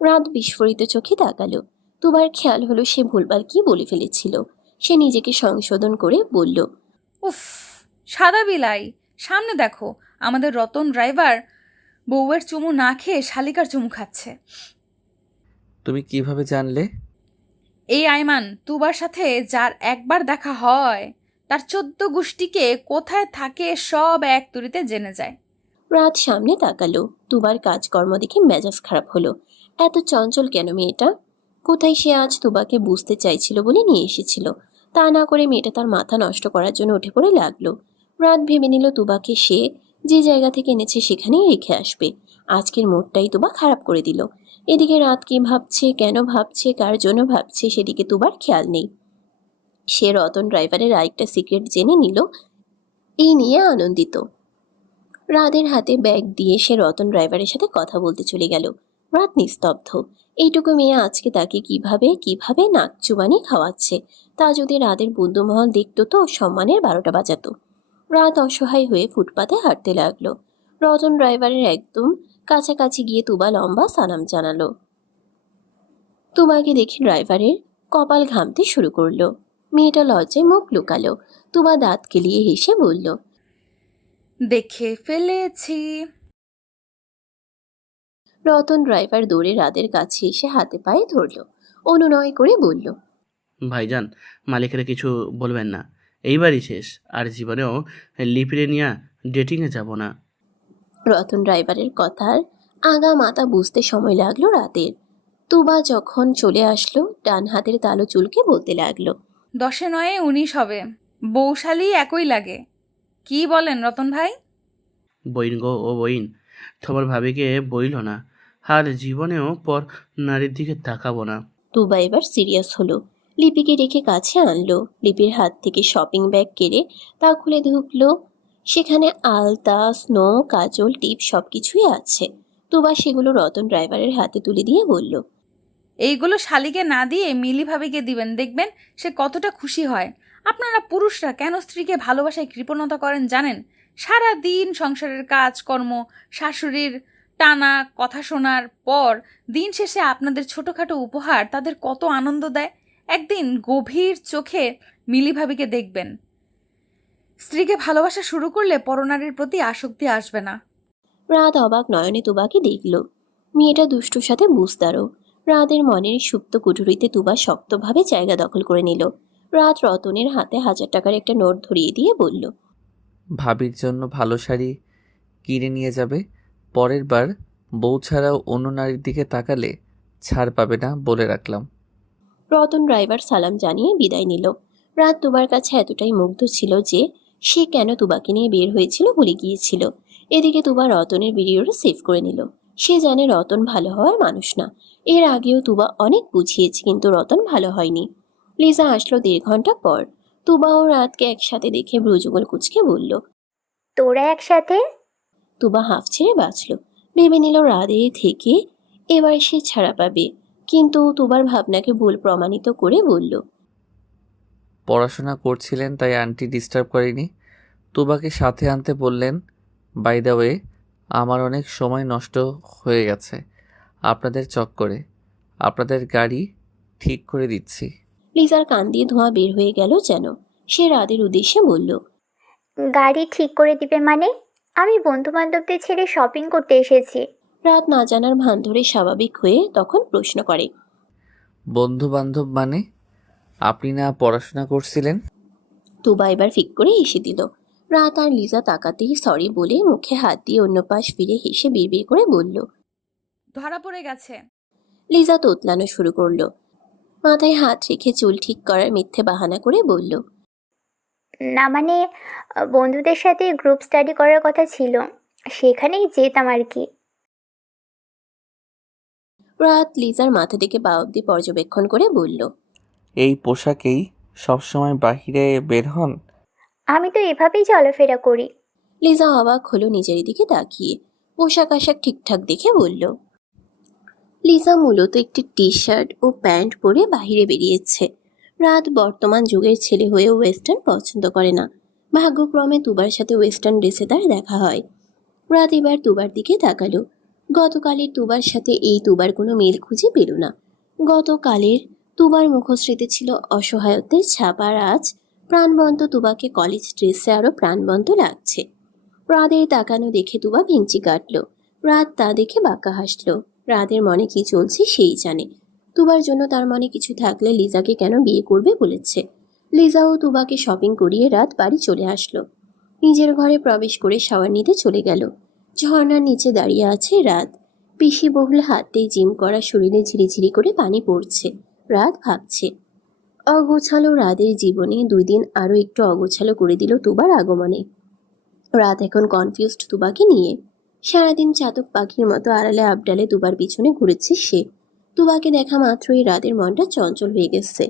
রাত বিস্ফোরিত চোখে তাকালো। তুবার খেয়াল হলো সে ভুলবার কি বলে ফেলেছিল। সে নিজেকে সংশোধন করে বলল। উফ, সাদা বিলাই, সামনে দেখো, আমাদের রতন ড্রাইভার বউয়ের চুমু না খেয়ে শালিকার চুমু খাচ্ছে। তুমি কিভাবে জানলে? এই আইমান তুবার সাথে যার একবার দেখা হয় তার 14 গোষ্ঠীকে কোথায় থাকে সব এক তুড়িতে জেনে যায়। রাত সামনে তাকালো। তুবার কাজকর্ম দেখে মেজাজ খারাপ হলো। এত চঞ্চল কেন মেয়েটা? কোথায় সে আজ তুবাকে বুঝতে চাইছিল বলে নিয়ে এসেছিল। তা না করে মেয়েটা তার মাথা নষ্ট করার জন্য উঠে পড়ে লাগলো। রাত ভেবে নিল তুবাকে সে যে জায়গা থেকে এনেছে সেখানেই রেখে আসবে। আজকের মুডটাই তুবা খারাপ করে দিল। এদিকে রাত কি ভাবছে, কেন ভাবছে, কার জন্য ভাবছে সেদিকে তুবার খেয়াল নেই। সে রতন ড্রাইভারের আরেকটা সিক্রেট জেনে নিল। এই নিয়ে আনন্দিত। রাতের হাতে ব্যাগ দিয়ে সে রতন ড্রাইভারের সাথে কথা বলতে চলে গেল। রাত নিস্তব্ধ। এইটুকু মেয়ে আজকে তাকে কিভাবে কিভাবে নাক চুবানি খাওয়াচ্ছে তা যদি রাতের বন্ধুমহল দেখত তো সম্মানের 12টা বাজাতো। রাত অসহায় হয়ে ফুটপাতে হাঁটতে লাগলো। রতন ড্রাইভারের একদম কাছাকাছি গিয়ে তুবা লম্বা সালাম জানালো। তুবাকে দেখে ড্রাইভারের কপাল ঘামতে শুরু করলো। মেয়েটা লজ্জায় মুখ লুকালো। তুবা দাঁত কেলিয়ে হেসে বলল। দেখে ফেলেছি। রতন ড্রাইভার দৌড়ে রাদের কাছে এসে হাতে পায়ে ধরল। অনুনয় করে বলল। ভাইজান, মালিকের কিছু বলবেন না, এইবারই শেষ, আর জীবনেও লিপিরে নিয়ে ডেটিংয়ে যাব না। রতন ড্রাইভারের কথার আগা মাথা বুঝতে সময় লাগলো রাতের। তুবা যখন চলে আসলো ডান হাতের তালু চুলকে বলতে লাগলো। 10 নয় 19 হবে, বৌশালী একই লাগে। কি বলেন রতন ভাই? বইন গো ও বইন, তোমার ভাবিকে বইল না, আর জীবনেও পর নারীর দিকে তাকাবো না। তুবা এবার সিরিয়াস হলো। লিপিকে রেখে কাছে আনলো। লিপির হাত থেকে শপিং ব্যাগ কেড়ে তা খুলে ঢুকলো। সেখানে আলতা, স্নো, কাজল, টিপ সবকিছুই আছে। তুবা সেগুলো রতন ড্রাইভারের হাতে তুলে দিয়ে বলল। এইগুলো শালিকে না দিয়ে মিলি ভাবিকে দিবেন, দেখবেন সে কতটা খুশি হয়। আপনারা পুরুষরা কেন স্ত্রীকে ভালোবাসায় কৃপণতা করেন জানেন? সারা দিন সংসারের কাজকর্ম, শাশুড়ির টানা কথা শোনার পর দিন শেষে আপনাদের ছোটোখাটো উপহার তাদের কত আনন্দ দেয়। একদিন গভীর চোখে মিলি ভাবিকে দেখবেন। স্ত্রীকে ভালোবাসা শুরু করলে পরনারীর প্রতি আসক্তি আসবে না। রাত অবাক নয়নে তুবাকে দেখল। মেয়েটা দুষ্টুর সাথে বুঝদারও। রাতের মনের সুপ্ত কুঠুরিতে তুবা শক্তভাবে জায়গা দখল করে নিল। রাত রতনের হাতে 1000 টাকার একটা নোট ধরিয়ে দিয়ে বলল। ভাবির জন্য ভালো শাড়ি কিনে নিয়ে যাবে। পরের বার বউ ছাড়াও অন্য নারীর দিকে তাকালে ছাড় পাবে না বলে রাখলাম। রতন ড্রাইভার সালাম জানিয়ে বিদায় নিল। রাত তুবার কাছে এতটাই মুগ্ধ ছিল যে সে কেন তুবাকে নিয়ে বের হয়েছিল ভুলে গিয়েছিল। এদিকে তুবা রতনের ভিডিওটা সেভ করে নিল। সে জানে রতন ভালো হওয়ার মানুষ না। এর আগেও তুবা অনেক বুঝিয়েছে কিন্তু রতন ভালো হয়নি। লিজা আসলো 1.5 ঘন্টা পর। তুবা ও রাতকে একসাথে দেখে ভ্রুযুগল কুচকে বলল। তোরা একসাথে? তুবা হাঁফ ছেড়ে বাঁচল। ভেবে নিল রাদের থেকে এবার সে ছাড়া পাবে। কিন্তু তুবার ভাবনাকে ভুল প্রমাণিত করে বলল। পড়াশোনা করছিলেন তাই আন্টি ডিস্টার্ব করেনি। তুবাকে সাথে আনতে বললেন। বাই দ্য ওয়ে, আমার অনেক সময় নষ্ট হয়ে গেছে আপনাদের চক্করে। আপনাদের গাড়ি ঠিক করে দিচ্ছি। লিজার কান দিয়ে ধোঁয়া বের হয়ে গেল যেন। সে রাদের উদ্দেশ্যে বলল। গাড়ি ঠিক করে দিবে মানে? আমি বন্ধু বান্ধবদের ছেড়ে শপিং করতে এসেছি। রাত না জানার ভান ধরে স্বাভাবিক হয়ে তখন প্রশ্ন করে। বন্ধু বান্ধব মানে? আপনি না পড়াশোনা করছিলেন? তুবা এবার ফিক করে হেসে দিল। রাত আর লিজা তাকাতেই সরি বলে মুখে হাত দিয়ে অন্য পাশ ফিরে হেসে বিড়বিড় করে বলল। ধরা পড়ে গেছে। লিজা তোতলানো শুরু করলো। মাথায় হাত রেখে চুল ঠিক করার মিথ্যে বাহানা করে বলল। না মানে বন্ধুদের সাথে গ্রুপ স্টাডি করার কথা ছিল, সেখানেই যেতাম আর কি। রাত লিজার মাথা থেকে পা অব্দি পর্যবেক্ষণ করে বলল। এই পোশাকেই সবসময় বাহিরে বের হন? আমি তো এভাবেই চলাফেরা করি। লিজা অবাক হলো নিজের দিকে তাকিয়ে। পোশাক আশাক ঠিকঠাক দেখে বলল। লিজা মূলত একটি টি শার্ট ও প্যান্ট পরে বাহিরে বেরিয়েছে। রাত বর্তমান যুগের ছেলে হয়ে ওয়েস্টার্ন পছন্দ করে না। ভাগ্যক্রমে তুবার সাথে ওয়েস্টার্ন ড্রেসে তার দেখা হয়। রাত এবার তুবার দিকে তাকালো। গতকালের তুবার সাথে এই তুবার কোনো মিল খুঁজে পেল না। গতকালের তুবার মুখশ্রীতে ছিল অসহায়ত্বের ছাপ, আর আজ প্রাণবন্ত তুবাকে কলেজ ড্রেসে আরো প্রাণবন্ত লাগছে। রাদের তাকানো দেখে তুবা ভেঙচি কাটল। রাত তা দেখে বাঁকা হাসলো। রাদের মনে কি চলছে সেই জানে। তুবার জন্য তার মনে কিছু থাকলে লিজাকে কেন বিয়ে করবে বলেছে। লিজা ও তুবাকে শপিং করিয়ে রাত বাড়ি চলে আসলো। নিজের ঘরে প্রবেশ করে শাওয়ার নিতে চলে গেল। ঝর্ণার নিচে দাঁড়িয়ে আছে রাত। পেশিবহুল হাতে জিম করা শরীরে ঝিরিঝিরি করে পানি পড়ছে। রাত ভাবছে, অগোছালো রাদের জীবনে 2 দিন আরো একটু অগোছালো করে দিল তুবার আগমনে। রাত এখন কনফিউজড তুবাকে নিয়ে। সারাদিন চাতক পাখির মতো আড়ালে আবডালে তুবার পিছনে ঘুরেছে সে। তুবাকে দেখা মাত্রই রাতের মনটা চঞ্চল হয়ে গেছে।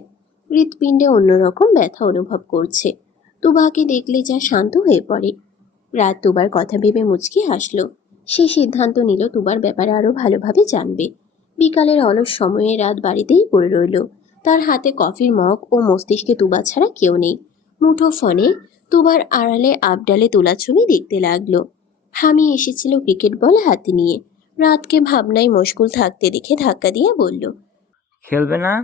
হৃৎপিণ্ডে অন্যরকম ব্যথা অনুভব করছে। তুবাকে দেখলে যা শান্ত হয়ে পড়ে। রাত তুবার কথা ভেবে মুচকি হাসলো। সে সিদ্ধান্ত নিল তুবার ব্যাপারে আরো ভালোভাবে জানবে। বিকালের অলস সময়ে রাত বাড়িতেই পড়ে রইল। তার হাতে কফির মগ ও মস্তিষ্কে তুবা ছাড়া কেউ নেই। মুঠো ফোনে তুবার আড়ালে আবডালে তোলা ছবি দেখতে লাগলো। হামি এসেছিল ক্রিকেট বল হাতে নিয়ে। রাতকে ভাবনায় মশগুল থাকতে দেখে ধাক্কা দিয়ে বলল। খেলবে না?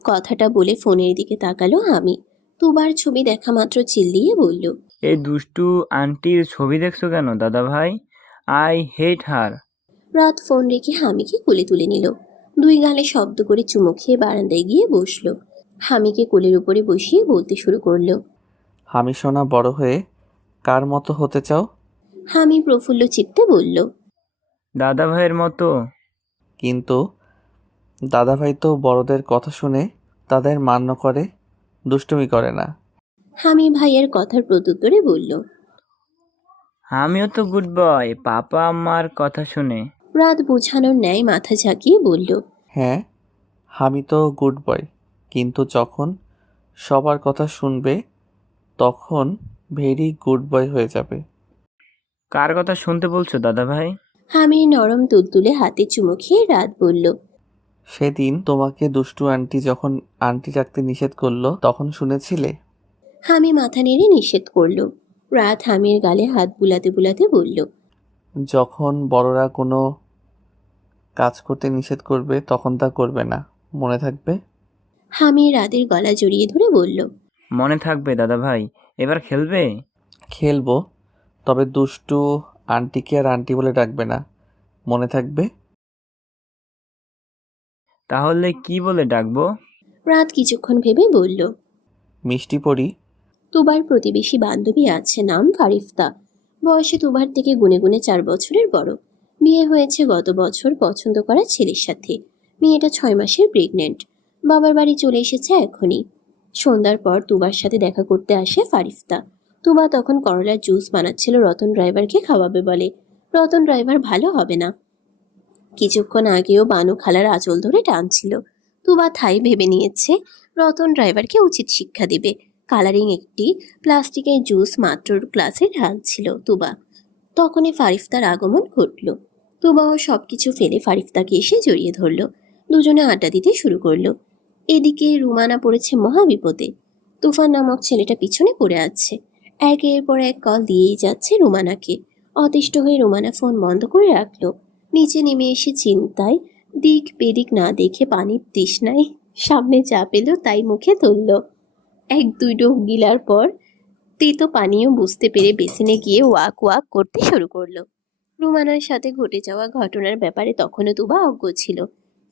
কথাটা বলে ফোনের দিকে তাকালো হামি। তুবার ছবি দেখা মাত্র চিল্লিয়ে বলল। এই দুষ্টু আন্টির ছবি দেখছো কেন দাদা ভাই? আই হেট হার। রাত ফোন রেখে হামিকে কোলে তুলে নিল। 2 গালে শব্দ করে চুমু খেয়ে বারান্দায় গিয়ে বসলো। হামিকে কোলের উপরে বসিয়ে বলতে শুরু করলো। হামি সোনা, বড় হয়ে কার মতো হতে চাও? হামি প্রফুল্ল চিত্তে বলল। দাদা ভাইয়ের মতো। কিন্তু দাদাভাই তো বড়দের কথা শুনে তাদের মান্য করে, দুষ্টুমি করে না। হামি ভাইয়ের কথার প্রত্যুত্তরে বলল। আমিও তো গুড বয়, পাপা আমার কথা শুনে। রাত বোঝানোর ন্যায় মাথা ঝাঁকিয়ে বলল। হ্যাঁ, আমি তো গুড বয়, কিন্তু যখন সবার কথা শুনবে তখন ভেরি গুড বয় হয়ে যাবে। কার কথা শুনতে বলছো দাদা ভাই? হামির নরম তুলতুলে হাতে চুমু খেয়ে রাত বলল। সেদিন তোমাকে দুষ্টু আন্টি যখন আন্টি ডাকতে নিষেধ করলো তখন শুনেছিলে? হামি মাথা নেড়ে নিষেধ করলো। রাত হামির গালে হাত বুলাতে বুলাতে বলল। যখন বড়রা কোনো কাজ করতে নিষেধ করবে তখন তা করবে না, মনে থাকবে? হামি রাতের গলা জড়িয়ে ধরে বলল। মনে থাকবে দাদা ভাই। এবার খেলবে? খেলবো, তবে দুষ্টু আন্টিকে আর আন্টি বলে ডাকবে না, মনে থাকবে? তাহলে কি বলে ডাকবো? রাত কিছুক্ষণ ভেবে বলল। মিষ্টি পড়ি। তুবার প্রতিবেশী বান্ধবী আছে, নাম ফারিফতা। বয়সে তুবার থেকে গুনে গুনে 4 বছরের বড়। বিয়ে হয়েছে গত বছর পছন্দ করা ছেলের সাথে। মেয়েটা 6 মাসের প্রেগনেন্ট। বাবার বাড়ি চলে এসেছে এখনই। সন্ধ্যার পর তুবার সাথে দেখা করতে আসে ফারিফতা। তুবা তখন করলার জুস বানাচ্ছিল, রতন ড্রাইভারকে খাওয়াবে বলে। রতন ড্রাইভার ভালো হবে না। কিছুক্ষণ আগেও বানু খালার আঁচল ধরে টানছিল। তুবা থাই ভেবে নিয়েছে রতন ড্রাইভারকে উচিত শিক্ষা দেবে। কালারিং একটি প্লাস্টিকের জুস মাত্র গ্লাসে ঢালছিল তুবা। তখনই ফারিফতার আগমন ঘটল। তুবাও সবকিছু ফেলে ফারিফতাকে এসে জড়িয়ে ধরল। দুজনে আড্ডা দিতে শুরু করলো। এদিকে রুমানা পড়েছে মহাবিপদে। তুফান নামক ছেলেটা পিছনে পড়ে আছে। একের পর এক কল দিয়েই যাচ্ছে রুমানাকে। অতিষ্ঠ হয়ে রুমানা ফোন বন্ধ করে রাখলো। নিচে নেমে এসে চিন্তায় দিক বেদিক না দেখে পানির তৃষ্ণায় সামনে যা পেল তাই মুখে তুলল। 1-2 ডোক গিলার পর তেতো পানীয় বুঝতে পেরে বেসিনে গিয়ে ওয়াক ওয়াক করতে শুরু করলো। রুমানার সাথে ঘটে যাওয়া ঘটনার ব্যাপারে তখনও তুবা অজ্ঞ ছিল।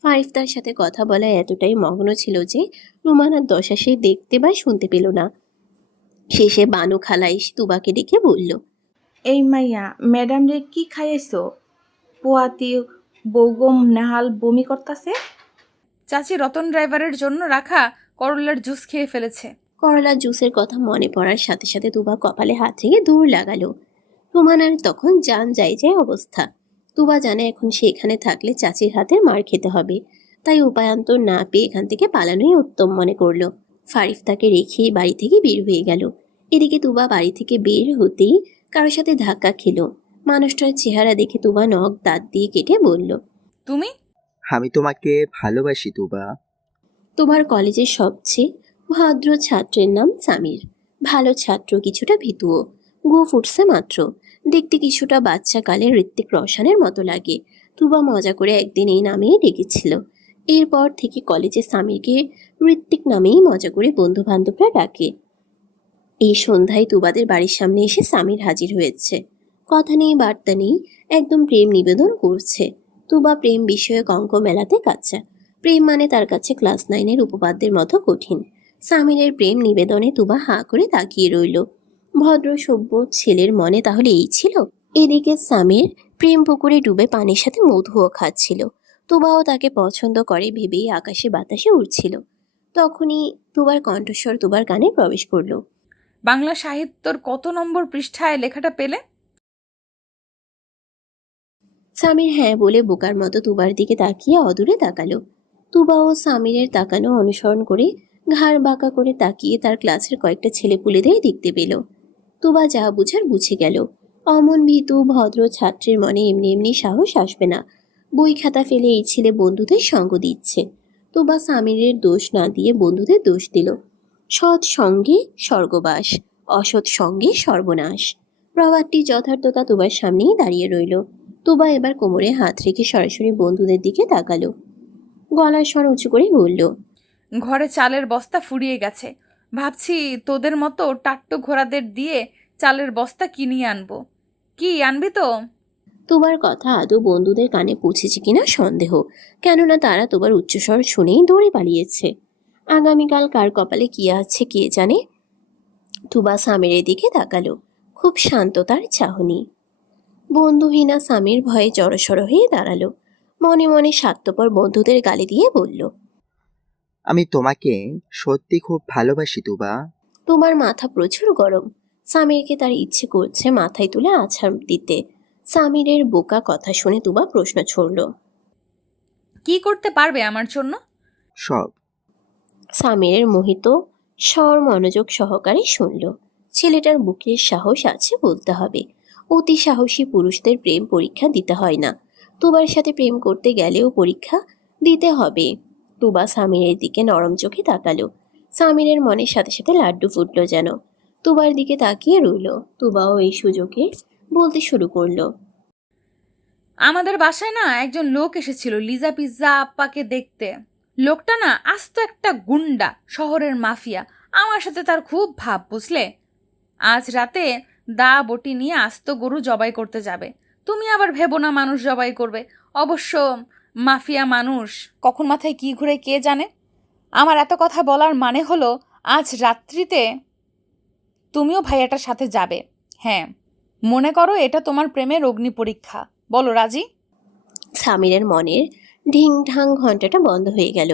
ফারিফতার সাথে কথা বলায় এতটাই মগ্ন ছিল যে রুমানার দশা সে দেখতে বা শুনতে পেল না। শেষে বানু খালা এসে তুবাকে ডেকে বলল, এই মাইয়া ম্যাডাম রে কি খাইয়েছো? পোয়াতি বৌগম নেহাল বমি করতাছে। চাচি রতন ড্রাইভারের জন্য রাখা করলার জুস খেয়ে ফেলেছে। করলার জুসের কথা মনে পড়ার সাথে সাথে তুবা কপালে হাত রেখে দৌড় লাগালো। রুমানার তখন জান যায় অবস্থা। তুবা জানে এখন সে এখানে থাকলে চাচির হাতের মার খেতে হবে, তাই উপায়ান্তর না পেয়ে এখান থেকে পালানোই উত্তম মনে করলো। ফারিফ তাকে রেখে বাড়ি থেকে বের হয়ে গেল। এদিকে তুবা বাড়ি থেকে বের হতেই কারোর সাথে ধাক্কা খেলো। মানুষটার চেহারা দেখে তুবা নখ দাঁত দিয়ে কেটে বলল, তুমি? আমি তোমাকে ভালোবাসি তুবা। তোমার কলেজের সবচেয়ে ভদ্র ছাত্রের নাম সামির। ভালো ছাত্র, কিছুটা ভীতুও। গো ফুটছে মাত্র। দেখতে কিছুটা বাচ্চা কালে ঋত্বিক রোশনের মতো লাগে। তুবা মজা করে একদিন এই নামেই ডেকেছিল। এরপর থেকে কলেজে সামিরকে ঋত্বিক নামেই মজা করে বন্ধু বান্ধবরা ডাকে। এই সন্ধ্যায় তুবাদের বাড়ির সামনে এসে সামির হাজির হয়েছে। কথা নেই বার্তা নেই, একদম প্রেম নিবেদন করছে। তুবা প্রেম বিষয়ক অঙ্ক মেলাতে কাচ্চা। প্রেম মানে তার কাছে ক্লাস 9-এর উপপাদ্যের মতো কঠিন। সামিরের প্রেম নিবেদনে তুবা হাঁ করে তাকিয়ে রইল। ভদ্র সভ্য ছেলের মনে তাহলে এই ছিল? এদিকে সামির প্রেম পুকুরে ডুবে পানির সাথে মধুও খাচ্ছিল। তুবাও তাকে পছন্দ করে ভেবেই আকাশে বাতাসে উড়ছিল। তখনই তুবার কণ্ঠস্বর তুবার কানে প্রবেশ করলো। বাংলা সাহিত্যর কত নম্বর পৃষ্ঠায় লেখাটা পেলে? সামির হ্যাঁ বলে বোকার মতো তুবার দিকে তাকিয়ে অদূরে তাকালো। তুবাও সামিরের তাকানো অনুসরণ করে ঘাড় বাঁকা করে তাকিয়ে তার ক্লাসের কয়েকটা ছেলেপুলেদের দেখতে পেল। তুবা যা বুঝার বুঝে গেল। অমন ভীতু ভদ্র ছাত্রের মনে এমনি এমনি সাহস আসবে না। বই খাতা ফেলে এই ছেলে বন্ধুদের সঙ্গ দিচ্ছে। তুবা সামিরের দোষ না দিয়ে বন্ধুদের দোষ দিল। সৎ সঙ্গে স্বর্গবাস, অসৎ সঙ্গে সর্বনাশ। প্রবাদটি যথার্থতা তুবার সামনেই দাঁড়িয়ে রইল। তুবা এবার কোমরে হাত রেখে সরাসরি বন্ধুদের দিকে তাকালো। গলার স্বর উঁচু করে বলল, ঘরে চালের বস্তা ফুরিয়ে গেছে। ভাবছি তোদের মতো টাট্টু ঘোড়াদের দিয়ে চালের বস্তা কিনিয়ে আনবো। কি আনবি তো? তুবার কথা আদৌ বন্ধুদের কানে পৌঁছেছে কিনা সন্দেহ, কেননা তারা তুবার উচ্চস্বর শুনেই দৌড়ে পালিয়েছে। আগামীকাল কার কপালে কি আছে কে জানে। তুবা সামিরের দিকে তাকালো। খুব শান্ত তার চাহনি। বন্ধুহীনা সামির ভয়ে জড়সড় হয়ে দাঁড়ালো। মনে মনে স্বার্থপর বন্ধুদের গালি দিয়ে বলল, আমি তোমাকে সত্যি খুব ভালোবাসি তুবা। তোমার মাথা প্রচুর গরম। সামিরকে তার ইচ্ছে করছে মাথায় তুলে আছাড় দিতে। সামিরের বোকা কথা শুনে তুবা প্রশ্ন ছড়ল, কি করতে পারবে আমার জন্য? সব। সামিরের মোহিত স্বর মনোযোগ সহকারে শুনল। ছেলেটার বুকের সাহস আছে বলতে হবে। অতি সাহসী পুরুষদের প্রেম পরীক্ষা দিতে হয় না। তুবার সাথে প্রেম করতে গেলেও পরীক্ষা দিতে হবে। তুবা সামিরের দিকে নরম চোখে তাকালো। সামিরের মনের সাথে সাথে লাড্ডু ফুটলো যেন। তুবার দিকে তাকিয়ে রইল। তুবাও এই সুযোগে বলতে শুরু করলো, আমাদের বাসায় না একজন লোক এসেছিল লিজা পিৎজা আপ্পাকে দেখতে। লোকটা না আস্ত একটা গুন্ডা, শহরের মাফিয়া। আমার সাথে তার খুব ভাব, বুঝলে? আজ রাতে দা বটি নিয়ে আস্ত গরু জবাই করতে যাবে। তুমি আবার ভেবো না মানুষ জবাই করবে। অবশ্য মাফিয়া মানুষ, কখন মাথায় কি ঘুরে কে জানে। আমার এত কথা বলার মানে হলো আজ রাত্রিতে তুমিও ভাইয়াটার সাথে যাবে। হ্যাঁ, মনে করো এটা তোমার প্রেমের অগ্নি পরীক্ষা। বলো রাজি? সামিরের মনের ঢিং ঢাং ঘন্টাটা বন্ধ হয়ে গেল।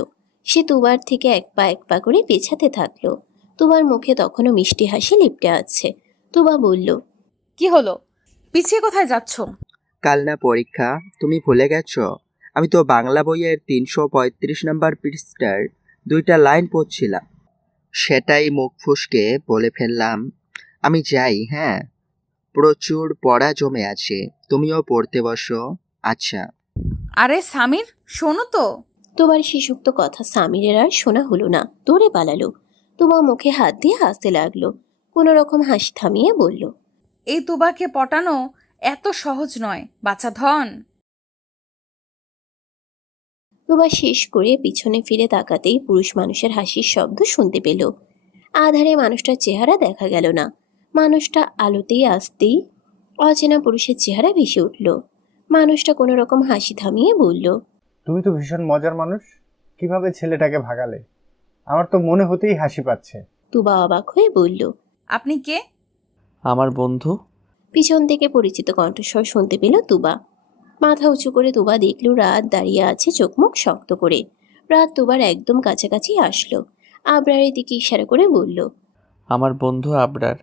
সে তুবার থেকে এক পা করে পেছাতে থাকলো। তুবার মুখে তখনও মিষ্টি হাসি লিপটে আছে। তুবা বলল, কি হলো? পিছিয়ে কোথায় যাচ্ছ? কাল না পরীক্ষা, তুমি ভুলে গেছো? আমি তো বাংলা বইয়ের 335 নম্বর পৃষ্ঠার 2টা লাইন পড়ছিলাম, সেটাই মুখ ফুসকে বলে ফেললাম। আমি যাই, হ্যাঁ? প্রচুর পড়া জমে আছে, তুমিও পড়তে বসো। আচ্ছা। আরে সামির, শোনো তো। তুবার শিশুক্ত কথা সামিরের আর শোনা হলো না। দৌড়ে পালালো। তুবা মুখে হাত দিয়ে হাসতে লাগলো। কোনো রকম হাসি থামিয়ে বলল, এই তুবাকে পটানো এত সহজ নয়, বাছা ধন। তুবা শেষ করে পিছনে ফিরে তাকাতেই পুরুষ মানুষের হাসির শব্দ শুনতে পেল। আধারে মানুষটার চেহারা দেখা গেল না। মানুষটা আলোতেই আসতেই অচেনা পুরুষের চেহারা ভেসে উঠল। মানুষটা কোনো রকম হাসি থামিয়ে বলল, তুমি তো ভীষণ মজার মানুষ। কিভাবে ছেলেটাকে ভাগালে? আমার তো মনে হতেই হাসি পাচ্ছে। তুবা অবাক হয়ে বলল, আপনি কে? আমার বন্ধু। পিছন থেকে পরিচিত কণ্ঠস্বর শুনতে পেল তুবা। মাথা উঁচু করে তুবা দেখল রাত দাঁড়িয়ে আছে চোখ মুখ শক্ত করে। রাত তুবার একদম কাছাকাছি আসলো। আবরারের দিকে ইশারা করে বলল, আমার বন্ধু আবরার।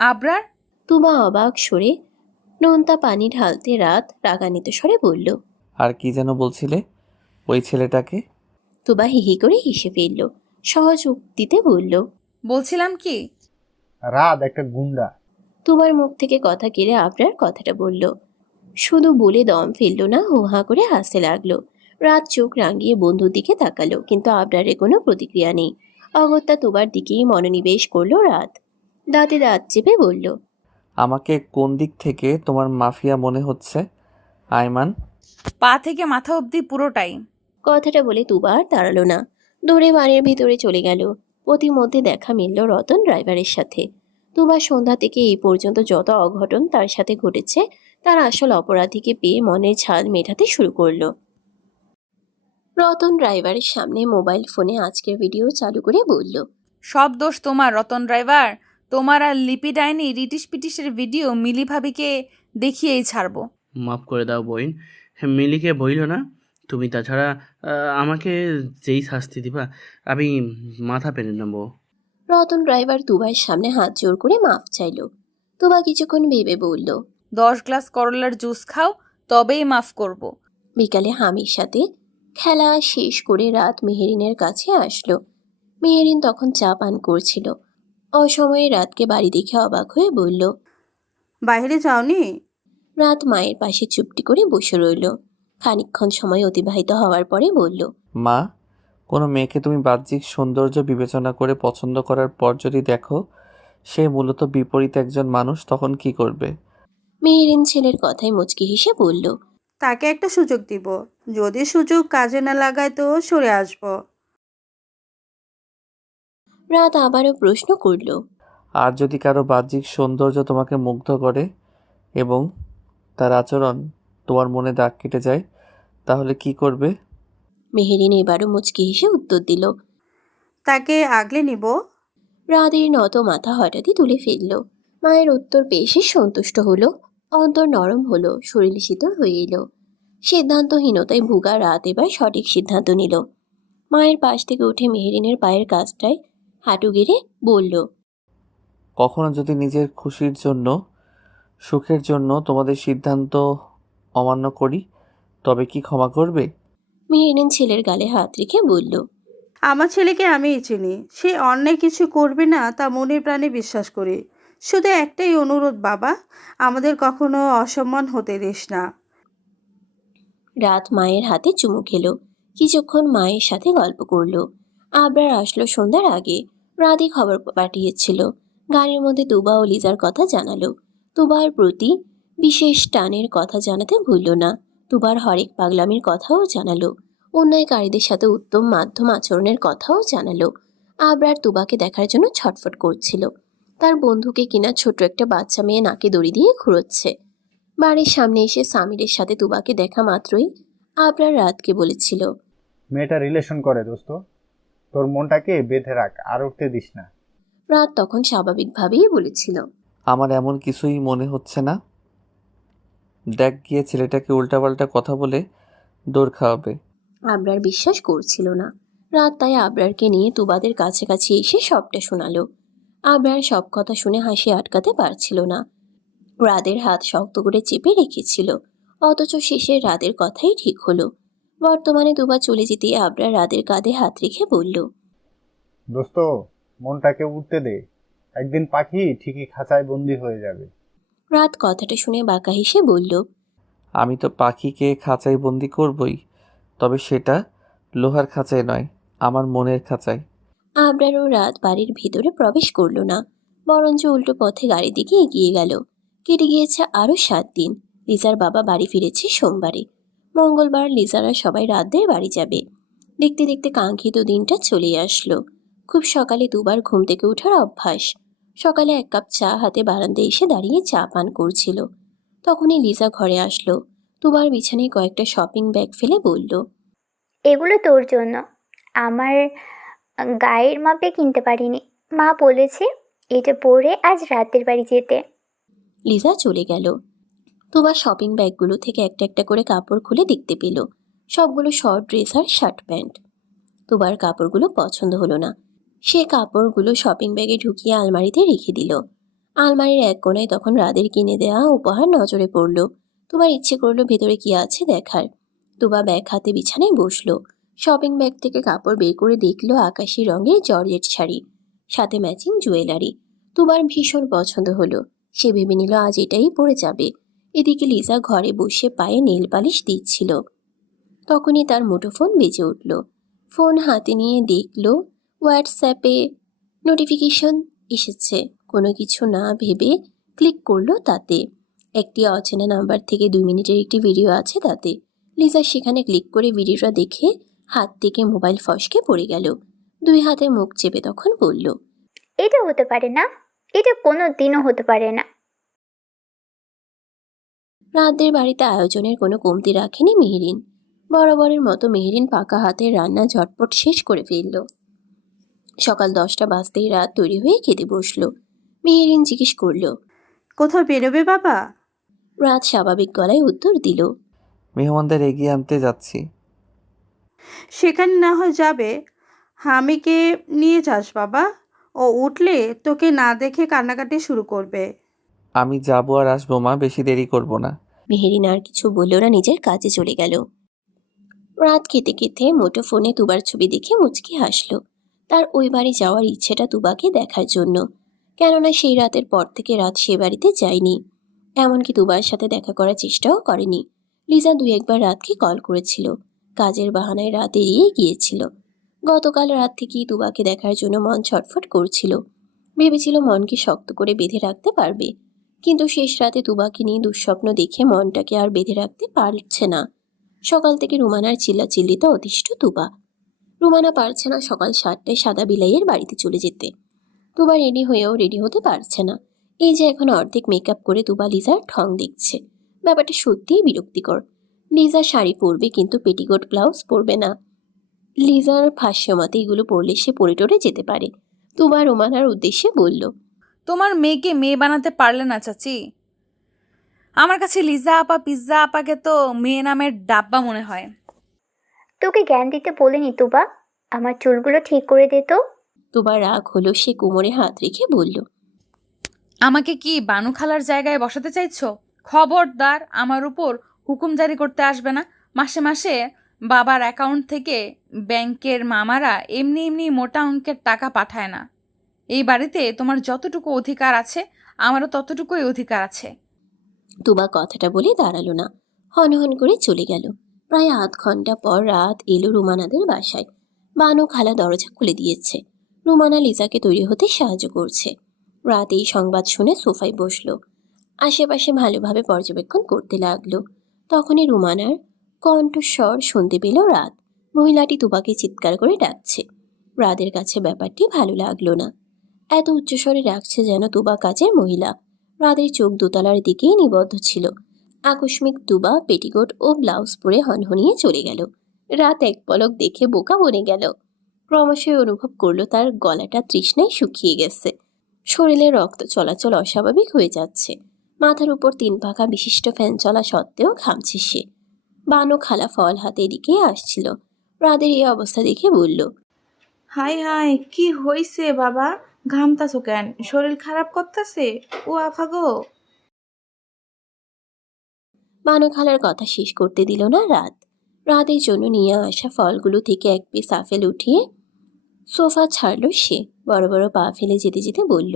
আবরার? তুবা অবাক সরে নোনতা পানি ঢালতে রাত রাগান্বিত স্বরে বলল। আর কি যেন বলছিলে? ওই ছেলেটাকে? তুবা হিহি করে হেসে ফেলল। সহজ উক্তিতে বলল, বলছিলাম কি, রাত একটা গুন্ডা। তুবার মুখ থেকে কথা কেড়ে আবরার কথাটা বলল। শুধু বলে দম ফেলল না, হো হা করে হাসতে লাগলো। রাত চোখ রাঙিয়ে বন্ধুর দিকে তাকালো, কিন্তু আবরারের কোনো প্রতিক্রিয়া নেই। অগত্যা তুবার দিকেই মনোনিবেশ করলো রাত। দাঁতে দাঁত চেপে বলল, আমাকে কোন দিক থেকে তোমার মাফিয়া মনে হচ্ছে আয়মান? পা থেকে মাথা অবধি পুরোটাই। কথাটা বলে তুবা আর দাঁড়ালো না, দৌড়ে বাড়ির ভিতরে চলে গেল। প্রতিমধ্যে দেখা মিলল রতন ড্রাইভারের সাথে। তুবা সন্ধ্যা থেকে এই পর্যন্ত যত অঘটন তার সাথে ঘটেছে তার আসল অপরাধীকে পেয়ে মনের ঝাল মেটাতে শুরু করলো। রতন ড্রাইভারের সামনে মোবাইল ফোনে আজকের ভিডিও চালু করে বলল, সব দোষ তোমার রতন ড্রাইভার। তোমার আর লিপি ডাইনি রিটিশ পিটিশের ভিডিও মিলি ভাবিকে দেখিয়েই ছাড়বো। মাফ করে দাও বোন, মিলিকে বইল না তুমি। তাছাড়া আমাকে যেই শাস্তি দিবা আমি মাথা পেরে নেবো। রতন ড্রাইভার তুবার সামনে হাত জোর করে মাফ চাইল। তুবা কিছুক্ষণ ভেবে বলল, 10 গ্লাস করলার জুস খাও, তবেই মাফ করব। বিকালে হামির সাথে খেলা শেষ করে রাত মেহেরিনের কাছে আসলো। মেহেরিন তখন চা পান করছিল। অসময়ে রাতকে বাড়ি দেখে অবাক হয়ে বলল, বাইরে যাওনি? রাত মায়ের পাশে চুপটি করে বসে রইল। খানিকক্ষণ সময় অতিবাহিত হওয়ার পরে বলল, মা, কোনো মেয়েকে তুমি বাহ্যিক সৌন্দর্য বিবেচনা করে পছন্দ করার পর যদি দেখো সে মূলত বিপরীত একজন মানুষ, তখন কি করবে? মেহেরিন ছেলের কথায় মুচকি হেসে বলল, তাকে একটা সুযোগ দিব, যদি সুযোগ কাজে না লাগায় তো সরে আসবো। রাত আবারও প্রশ্ন করল, আর যদি কারো বাহ্যিক সৌন্দর্য তোমাকে মুগ্ধ করে এবং তার আচরণ তোমার মনে দাগ কেটে যায়, তাহলে কি করবে? মেহেরিন এবারও মুচকি হেসে উত্তর দিল। তাকে আগলে নিব। রাতের নত মাথা হঠাৎই তুলে ফেলল। মায়ের উত্তর পেয়ে সে সন্তুষ্ট হলো। অন্তর নরম হলো, শরীর শীতল হয়ে এলো। সিদ্ধান্তহীনতায় ভুগা রাত এবার সঠিক সিদ্ধান্ত নিল। মায়ের পাশ থেকে উঠে মেহেরিনের পায়ের কাছটায় হাঁটু গেড়ে বলল, কখনো যদি নিজের খুশির জন্য, সুখের জন্য তোমাদের সিদ্ধান্ত অমান্য করি, তবে কি ক্ষমা করবে? মেহেরিন ছেলের গালে হাত রেখে বলল, আমার ছেলেকে আমিই চিনি, সে অন্যায় কিছু করবে না তা মনে প্রাণে বিশ্বাস করি। শুধু একটাই অনুরোধ বাবা, আমাদের কখনো অসম্মান হতে দিস না। রাত মায়ের হাতে চুমু খেলো। কিছুক্ষণ মায়ের সাথে গল্প করলো। আবরার আসলো সন্ধ্যার আগে। রাতই খবর পাঠিয়েছিল। গাড়ির মধ্যে তুবা ও লিজার কথা জানালো। তুবার প্রতি বিশেষ টানের কথা জানাতে ভুলল না। তুবার হরেক পাগলামির কথাও জানালো। অন্যায়কারীদের সাথে উত্তম মাধ্যম আচরণের কথাও জানালো। আবরার তুবাকে দেখার জন্য ছটফট করছিল। তার বন্ধুকে কিনা ছোট একটা বাচ্চা মেয়ে নাকে দড়ি দিয়ে ঘুরোচ্ছে। বাড়ির সামনে এসে সামিরের সাথে তুবাকে দেখা মাত্রই আবরার রাতকে বলেছিল, মেয়েটা রিলেশন করে দোস্ত, তোর মনটাকে বেঁধে রাখ, আর উঠতে দিস না। রাত তখন স্বাভাবিকভাবেই বলেছিল, আমার এমন কিছুই মনে হচ্ছে না। দেখ গিয়ে ছেলেটাকে উল্টাপাল্টা কথা বলে দৌড় খাওয়াবে। আবরার বিশ্বাস করছিল না। রাত তাই আবরারকে নিয়ে তুবাদের কাছাকাছি এসে সবটা শোনালো। আবরার সব কথা শুনে হাসি আটকাতে পারছিল না। রাদের হাত শক্ত করে চেপে রেখেছিল, অথচ শেষে রাদের কথাই ঠিক হলো। বর্তমানে তুবা চলে যেতে আবরার রাদের কাঁধে হাত রেখে বলল, দোস্ত, মনটাকে উঠতে দে, একদিন পাখি ঠিকই খাঁচায় বন্দি হয়ে যাবে। রাত কথাটা শুনে বাঁকা হেসে বলল, আমি তো পাখিকে খাঁচায় বন্দি করবই, তবে সেটা লোহার খাঁচায় নয়, আমার মনের খাঁচায়। আবরার ও রাত বাড়ির ভিতরে প্রবেশ করলো না, বরঞ্চ উল্টো পথে গাড়ির দিকে এগিয়ে গেল। কেটে গিয়েছে আরো 7 দিন। লিজার বাবা বাড়ি ফিরেছে সোমবারে। মঙ্গলবার লিজারা সবাই রাতদের বাড়ি যাবে। দেখতে দেখতে কাঙ্ক্ষিত দিনটা চলে আসলো। খুব সকালে দুবার ঘুম থেকে ওঠার অভ্যাস। সকালে 1 কাপ চা হাতে বারান্দায় এসে দাঁড়িয়ে চা পান করছিল। তখনই লিজা ঘরে আসলো। দুবার বিছানায় কয়েকটা শপিং ব্যাগ ফেলে বলল, এগুলো তোর জন্য। আমার গায়ের মাপে কিনতে পারিনি। মা বলেছে এটা পরে আজ রাতের বাড়ি যেতে। লিজা চলে গেল। তুবা শপিং ব্যাগগুলো থেকে একটা একটা করে কাপড় খুলে দেখতে পেল। সবগুলো শর্ট ড্রেস আর শার্ট প্যান্ট। তুবার কাপড়গুলো পছন্দ হলো না। সে কাপড়গুলো শপিং ব্যাগে ঢুকিয়ে আলমারিতে রেখে দিল। আলমারির এক কোণায় তখন রাদের কিনে দেওয়া উপহার নজরে পড়ল। তোমার ইচ্ছে করলো ভেতরে কি আছে দেখার। তুবা ব্যাগ হাতে বিছানায় বসলো। শপিং ব্যাগ থেকে কাপড় বের করে দেখলো আকাশি রঙের জর্জেট শাড়ি, সাথে ম্যাচিং জুয়েলারি। তুবার ভীষণ পছন্দ হলো। সে ভেবে নিল আজ এটাই পরে যাবে। এদিকে লিজা ঘরে বসে পায়ে নেল পালিশ দিচ্ছিল। তখনই তার মুঠোফোন বেজে উঠল। ফোন হাতে নিয়ে দেখল হোয়াটসঅ্যাপে নোটিফিকেশন এসেছে। কোনো কিছু না ভেবে ক্লিক করলো তাতে। একটি অচেনা নাম্বার থেকে 2 মিনিটের একটি ভিডিও আছে তাতে। লিজা সেখানে ক্লিক করে ভিডিওটা দেখে হাত থেকে মোবাইল ফসকে পড়ে গেল। 2 হাতে মুখ চেপে তখন বলল, এটা হতে পারে না, এটা কোনো দিনও হতে পারে না। রাতদের বাড়িতে আয়োজনের কোনো কমতি রাখেনি মেহেরিন। বরাবরের মতো মেহেরিন পাকা হাতের রান্না ঝটপট শেষ করে ফেলল। সকাল 10টা বাজতেই রাত তৈরি হয়ে খেতে বসলো। মেহেরিন জিজ্ঞেস করল, কোথাও বেরোবে বাবা? রাত স্বাভাবিক গলায় উত্তর দিল, মেহমানদের এগিয়ে আনতে যাচ্ছি। সেখানে না হয় যাবে, হামিকে নিয়ে যাস বাবা। ও উঠলে তোকে না দেখে কান্নাকাটি শুরু করবে। আমি যাবো আর আসবো মা, বেশি দেরি করব না। মেহেরিন আর কিছু বলল না, নিজের কাজে চলে গেল। রাত খেতে খেতে মুঠোফোনে তুবার ছবি দেখে মুচকি হাসলো। তার ওই বাড়ি যাওয়ার ইচ্ছেটা তুবাকে দেখার জন্য। কেননা সেই রাতের পর থেকে রাত সে বাড়িতে যায়নি। এমনকি তুবার সাথে দেখা করার চেষ্টাও করেনি। লিজা 2-1 বার রাতকে কল করেছিল। কাজের বাহানায় রাত এড়িয়ে গিয়েছিল। গতকাল রাত থেকেই তুবাকে দেখার জন্য মন ছটফট করছিল। ভেবেছিল মনকে শক্ত করে বেঁধে রাখতে পারবে, কিন্তু শেষ রাতে তুবাকে নিয়ে দুঃস্বপ্ন দেখে মনটাকে আর বেঁধে রাখতে পারছে না। সকাল থেকে রুমানার চিল্লাচিল্লিতে অতিষ্ঠ তুবা। রুমানা পারছে না সকাল 7টায় সাদা বিলাইয়ের বাড়িতে চলে যেতে। তুবা রেডি হয়েও রেডি হতে পারছে না। এই যে এখন অর্ধেক মেকআপ করে তুবা লিজার ঠং দেখছে। ব্যাপারটা সত্যিই বিরক্তিকর। লিজা শাড়ি পরবে কিন্তু পেটিকোট ব্লাউজ পরবে না। লিজার ভাষ্য মতে এগুলো পরলে সে পরে টরে যেতে পারে। তুবা রুমানার উদ্দেশ্যে বলল, তোমার মেয়েকে মেয়ে বানাতে পারলে না চাচি। আমার কাছে লিজা আপা পিৎজা আপাকে তো মেয়ে নামের ডাব্বা মনে হয়। তোকে জ্ঞান দিতে বলিনি তুবা, আমার চুলগুলো ঠিক করে দে তো। তুবা রাগ হলো, সে কোমরে হাত রেখে বলল, আমাকে কি বানু খালার জায়গায় বসাতে চাইছো? খবরদার আমার উপর হুকুম জারি করতে আসবে না। মাসে মাসে বাবার অ্যাকাউন্ট থেকে ব্যাংকের মামারা এমনি এমনি মোটা অঙ্কের টাকা পাঠায় না। এই বাড়িতে তোমার যতটুকু অধিকার আছে আমারও ততটুকুই অধিকার আছে। তুবা কথাটা বলে দাঁড়ালো না, হনহন করে চলে গেল। প্রায় আধ ঘন্টা পর রাত এলো রুমানাদের বাসায়। বানু খালা দরজা খুলে দিয়েছে। রুমানা লিজাকে তৈরি হতে সাহায্য করছে। রাত এই সংবাদ শুনে সোফায় বসলো। আশেপাশে ভালোভাবে পর্যবেক্ষণ করতে লাগলো। তখনই রুমানার কণ্ঠস্বর শুনতে পেল রাত। মহিলাটি তুবাকে চিৎকার করে ডাকছে। রাদের কাছে ব্যাপারটি ভালো লাগলো না। এত উচ্চস্বরে ডাকছে যেন তুবা কাজের মহিলা। রাদের চোখ দোতলার দিকেই নিবদ্ধ ছিল। আকস্মিক তুবা পেটিকোট ও ব্লাউজ পরে হনহনিয়ে চলে গেল। রাত এক পলক দেখে বোকা বনে গেল। ক্রমশই অনুভব করলো তার গলাটা তৃষ্ণায় শুকিয়ে গেছে। শরীরে রক্ত চলাচল অস্বাভাবিক হয়ে যাচ্ছে। মাথার উপর 3 পাখা বিশিষ্ট ফ্যান চলা সত্ত্বেও ঘামছে সে। বানু খালা ফল হাতে এদিকে আসছিল। রাদের এই অবস্থা দেখে বলল, হাই হাই, কি হইছে বাবা? ঘামতাছো কেন? শরীর খারাপ করতেছে? ও আফা গো। বানু খালার কথা শেষ করতে দিল না রাত। রাতের জন্য নিয়ে আসা ফলগুলো থেকে এক পিস আপেল উঠিয়ে সোফা ছাড়ল সে। বড় বড় পা ফেলে যেতে যেতে বলল,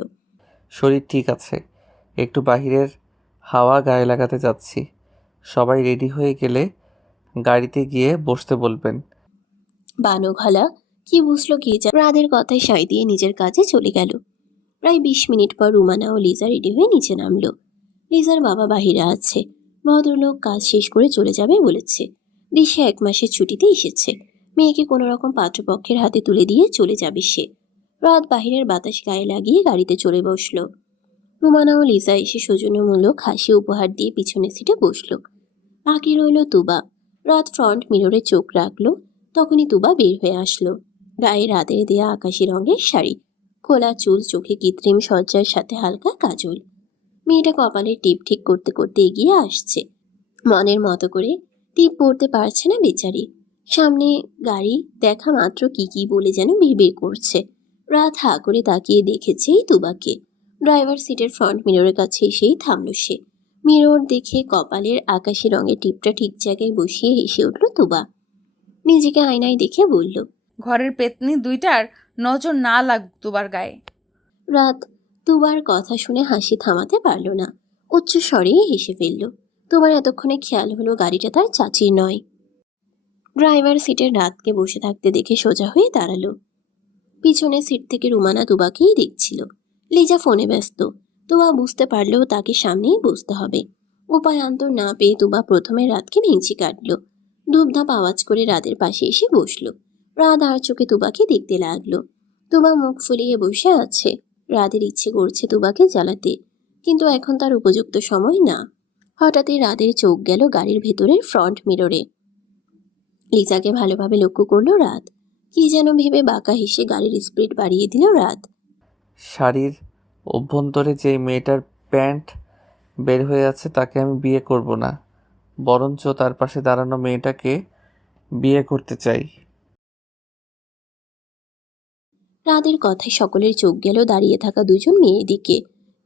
শরীর ঠিক আছে, একটু বাহিরের হাওয়া গায়ে লাগাতে যাচ্ছি। সবাই রেডি হয়ে গেলে গাড়িতে গিয়ে বসতে বলবেন। বানু খালা কি বুঝলো কে জানে, রাদের কথায় সায় দিয়ে নিজের কাজে চলে গেল। প্রায় 20 মিনিট পর রুমানা ও লিজা রেডি হয়ে নিচে নামলো। লিজার বাবা বাহিরে আছে। ভদ্রলোক কাজ শেষ করে চলে যাবে বলেছে। দেশে 1 মাসের ছুটিতে এসেছে। মেয়েকে কোনো রকম পাত্রপক্ষের হাতে তুলে দিয়ে চলে যাবে সে। রাত বাহিরের বাতাস গায়ে লাগিয়ে গাড়িতে চড়ে বসলো। রুমানা ও লিজা এসে সৌজন্যমূলক হাসি উপহার দিয়ে পিছনের সিটে বসলো। বাকি রইল তুবা। রাত ফ্রন্ট মিররে চোখ রাখলো। তখনই তুবা বের হয়ে আসলো। গায়ে রাতের দেয়া আকাশি রঙের শাড়ি, খোলা চুল, চোখে কৃত্রিম সজ্জার সাথে হালকা কাজল। মেয়েটা কপালের টিপ ঠিক করতে করতে এগিয়ে আসছে। মনের মতো করে টিপ পড়তে পারছে না বেচারি। সামনে গাড়ি দেখা মাত্র কি কি বলে যেন বিড়বিড় করছে। রাত হা করে তাকিয়ে দেখেছেই তুবাকে। ড্রাইভার সিটের ফ্রন্ট মিররের কাছে এসেই থামল সে। মিরর দেখে কপালের আকাশি রঙের টিপটা ঠিক জায়গায় বসিয়ে হেসে উঠল তুবা। নিজেকে আয়নায় দেখে বলল, ঘরের পেতনি দুইটার নজর না লাগ দুবার গায়ে। রাত তুবার কথা শুনে হাসি থামাতে পারল না, উচ্চ স্বরে হেসে ফেলল। তোমার এতক্ষণে খেয়াল হলো গাড়িটা তার চাচির নয়। ড্রাইভার সিটের রাতকে বসে থাকতে দেখে সোজা হয়ে দাঁড়ালো। পিছনের সিট থেকে রুমানা তুবাকেই দেখছিল। লিজা ফোনে ব্যস্ত। তুবা বুঝতে পারলেও তাকে সামনেই বসতে হবে। উপায়ান্তর না পেয়ে তুবা প্রথমে রাতকে ভেঙচি কাটল। ধূপধাপ আওয়াজ করে রাতের পাশে এসে বসলো। রাত আর চোখে তুবাকে দেখতে লাগলো। তুবা মুখ ফুলিয়ে বসে আছে। রাতের ইচ্ছে করছে তুবাকে জ্বালাতে, কিন্তু এখন তার উপযুক্ত সময় না। হঠাৎই রাতের চোখ গেল গাড়ির ভেতরের ফ্রন্ট মিররে। লিজাকে ভালোভাবে লক্ষ্য করলো রাত। কি যেন ভেবে বাঁকা হেসে গাড়ির স্পিড বাড়িয়ে দিল রাত। শাড়ির অভ্যন্তরে যে মেয়েটার প্যান্ট বের হয়ে আছে তাকে আমি বিয়ে করব না, বরঞ্চ তার পাশে দাঁড়ানো মেয়েটাকে বিয়ে করতে চাই। রাতের কথায় সকলের চোখ গেল দাঁড়িয়ে থাকা দুজন মেয়ের দিকে।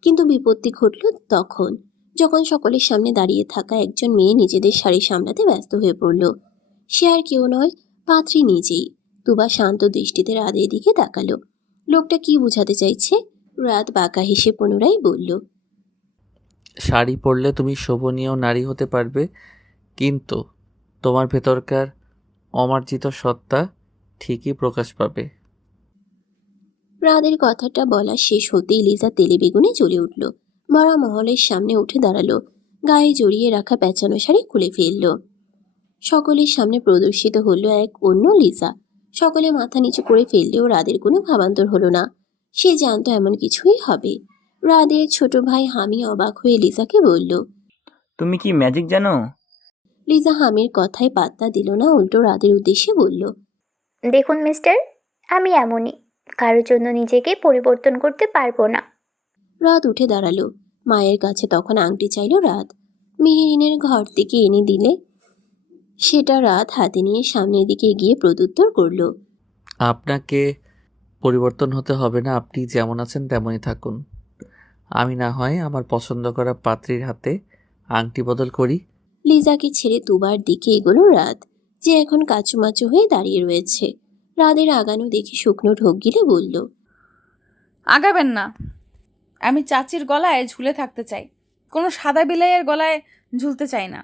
কিন্তু বিপত্তি ঘটল তখন, যখন সকলের সামনে দাঁড়িয়ে থাকা একজন মেয়ে নিজেদের শাড়ি সামলাতে ব্যস্ত হয়ে পড়ল। সে আর কেউ নয়, পাত্রী নিজেই। তুবা শান্ত দৃষ্টিতে রাতের দিকে তাকালো। লোকটা কি বোঝাতে চাইছে? রাত বাঁকা হেসে পুনরায় বলল, শাড়ি পরলে তুমি শোভনীয় নারী হতে পারবে, কিন্তু তোমার ভেতরকার অমার্জিত সত্তা ঠিকই প্রকাশ পাবে। রাতের কথাটা বলা শেষ হতেই লিজা তেলে বেগুনে জ্বলে উঠল। মরা মহলের সামনে উঠে দাঁড়ালো। গায়ে জড়িয়ে রাখা পেঁচানো শাড়ি খুলে ফেলল। সকলের সামনে প্রদর্শিত হলো এক অন্য লিজা। সকলে মাথা নিচু করে ফেললেও রাদের কোনো ভাবান্তর হলো না। সে জানতো এমন কিছুই হবে। রাদের ছোট ভাই হামি অবাক হয়ে লিজাকে বলল। তুমি কি ম্যাজিক জানো? লিজা হামির কথায় পাত্তা দিল না, উল্টো রাদের উদ্দেশ্যে বলল, দেখুন মিস্টার, আমি এমনই, কারোর জন্য নিজেকে পরিবর্তন করতে পারবো না। রাত উঠে দাঁড়ালো। মায়ের কাছে তখন আংটি চাইল রাত। মেহেরিনের ঘর থেকে এনে দিলে সেটা রাত হাতে নিয়ে সামনের দিকে এগিয়ে প্রত্যুত্তর করল। আপনাকে পরিবর্তন হতে হবে না, আপনি যেমন আছেন তেমনই থাকুন। আমি না হয় আমার পছন্দ করা পাত্রীর হাতে আংটি বদল করি। লিজাকে ছেড়ে তুবার দিকে এগোলো রাত, যে এখন কাচুমাচু হয়ে দাঁড়িয়ে রয়েছে। রাদের আগানো দেখে শুকনো ঢোক গিলে বলল, আগাবেন না, আমি চাচির গলায় ঝুলে থাকতে চাই, কোনো সাদা বিলাইয়ের গলায় ঝুলতে চাই না।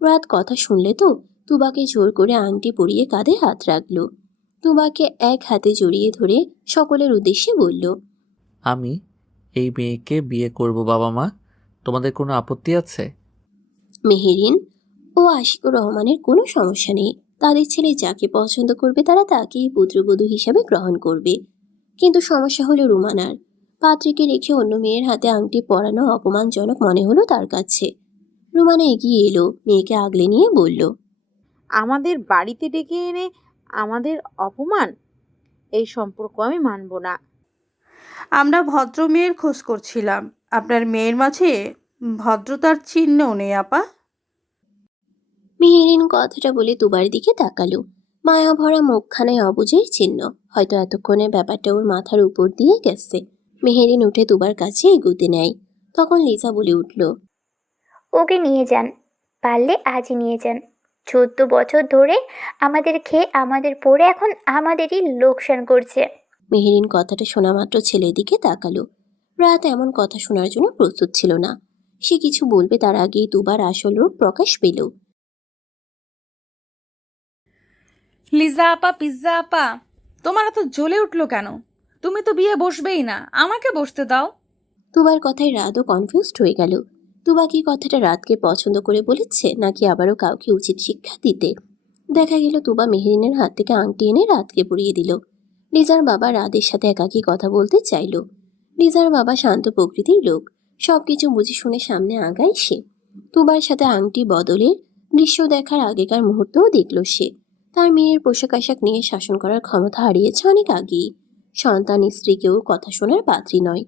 রাত কথা শুনলে তো তুবাকে জোর করে আংটি পরিয়ে কাঁধে হাত রাখলো। তুবাকে এক হাতে জড়িয়ে ধরে সকলের উদ্দেশ্যে বলল, আমি এই মেয়েকে বিয়ে করব বাবা মা, তোমাদের কোনো আপত্তি আছে? মেহেরিন ও আশিকুর রহমানের কোনো সমস্যা নেই। তাদের ছেলে যাকে পছন্দ করবে তারা তাকেই পুত্রবধূ হিসাবে গ্রহণ করবে। কিন্তু সমস্যা হলো রুমানার। পাত্রীকে রেখে অন্য মেয়ের হাতে আংটি পরানো অপমানজনক মনে হলো তার কাছে। রুমানা এগিয়ে এলো, মেয়েকে আগলে নিয়ে বলল, আমাদের বাড়িতে ডেকে এনে আমাদের অপমান, এই সম্পর্ক আমি মানব না। আমরা ভদ্র মেয়ের খোঁজ করছিলাম, আপনার মেয়ের মাঝে ভদ্রতার চিহ্নও নেই আপা। মেহেরিন কথাটা বলে তুবার দিকে তাকালো। মায়া ভরা মুখখানায় অবুঝের চিহ্ন। হয়তো এতক্ষণে ব্যাপারটা ওর মাথার উপর দিয়ে গেছে। মেহেরিন উঠে তুবার কাছে এগুতে নেয়। তখন লিজা বলে উঠল, ওকে নিয়ে যান, পারলে আজই নিয়ে যান। 14 বছর ধরে আমাদের খেয়ে আমাদের পরে এখন আমাদেরই লোকসান করছে। মেহেরিন কথাটা শোনা মাত্র ছেলের দিকে তাকালো। রাত এমন কথা শোনার জন্য প্রস্তুত ছিল না। সে কিছু বলবে তার আগেই দুবার আসল রূপ প্রকাশ পেল। লিজা আপা, পিৎজা আপা, তোমার এত জ্বলে উঠলো কেন? তুমি তো বিয়ে বসবেই না, আমাকে বসতে দাও। তুবার কথায় রাতও কনফিউজড হয়ে গেল। তুবা কি কথাটা রাতকে পছন্দ করে বলেছে, নাকি আবারও কাউকে উচিত শিক্ষা দিতে? দেখা গেল তুবা মেহেরিনের হাত থেকে আংটি এনে রাতকে পরিয়ে দিল। লিজার বাবা রাতের সাথে একাকী কথা বলতে চাইল। লিজার বাবা শান্ত প্রকৃতির লোক, সবকিছু বুঝে শুনে সামনে আগায় সে। তুবার সাথে আংটি বদলের দৃশ্য দেখার আগেকার মুহূর্তও দেখল সে। তার মেয়ের পোশাক আশাক নিয়ে শাসন করার ক্ষমতা হারিয়েছে অনেক আগেই। সন্তান স্ত্রীকেও কথা শোনার পাত্রী নয়।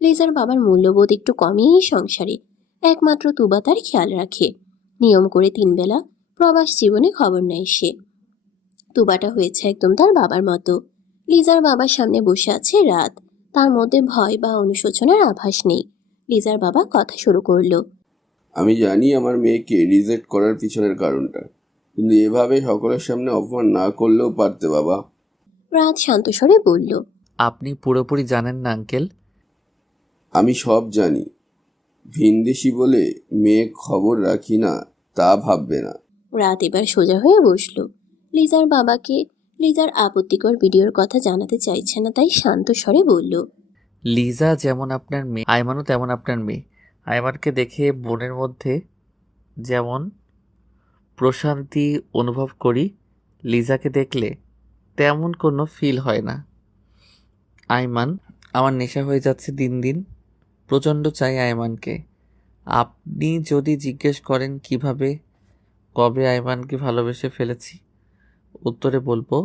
লিজার বাবার মূল্যবোধ একটু কমই এই সংসারে। একমাত্র তুবা তার খেয়াল রাখে। নিয়ম করে 3 বেলা প্রবাস জীবনে খবর নেয় সে। তুবাটা হয়েছে একদম তার বাবার মতো। লিজার বাবার সামনে বসে আছে রাত। তার মধ্যে ভয় বা অনুশোচনার আভাস নেই। লিজার বাবা কথা শুরু করলো। আমি জানি আমার মেয়েকে রিজেক্ট করার পিছনের কারণটা, কিন্তু এভাবে সকলের সামনে অপমান না করলেও পারতে বাবা। রাত শান্ত স্বরে বলল, আপনি পুরোপুরি জানেন না আঙ্কেল। আমি সব জানি। ভিনদেশি বলে মেয়ে খবর রাখি না তা ভাববে না। রাত এবার সোজা হয়ে বসলো। লিজার আপত্তিকর ভিডিওর কথা জানাতে চাইছে না, তাই শান্ত স্বরে বলল, লিজা যেমন আপনার মেয়ে, আয়মানও তেমন আপনার মেয়ে। আয়মানকে দেখে বোনের মধ্যে যেমন প্রশান্তি অনুভব করি, লিজাকে দেখলে তেমন কোনো ফিল হয় না। আয়মান আমার নেশা হয়ে যাচ্ছে দিন দিন। প্রচণ্ড চাই আয়মানকে। আপনি যদি জিজ্ঞেস করেন কিভাবে, কবে আয়মানকে ভালোবেসে ফেলেছি, উত্তরে বলবো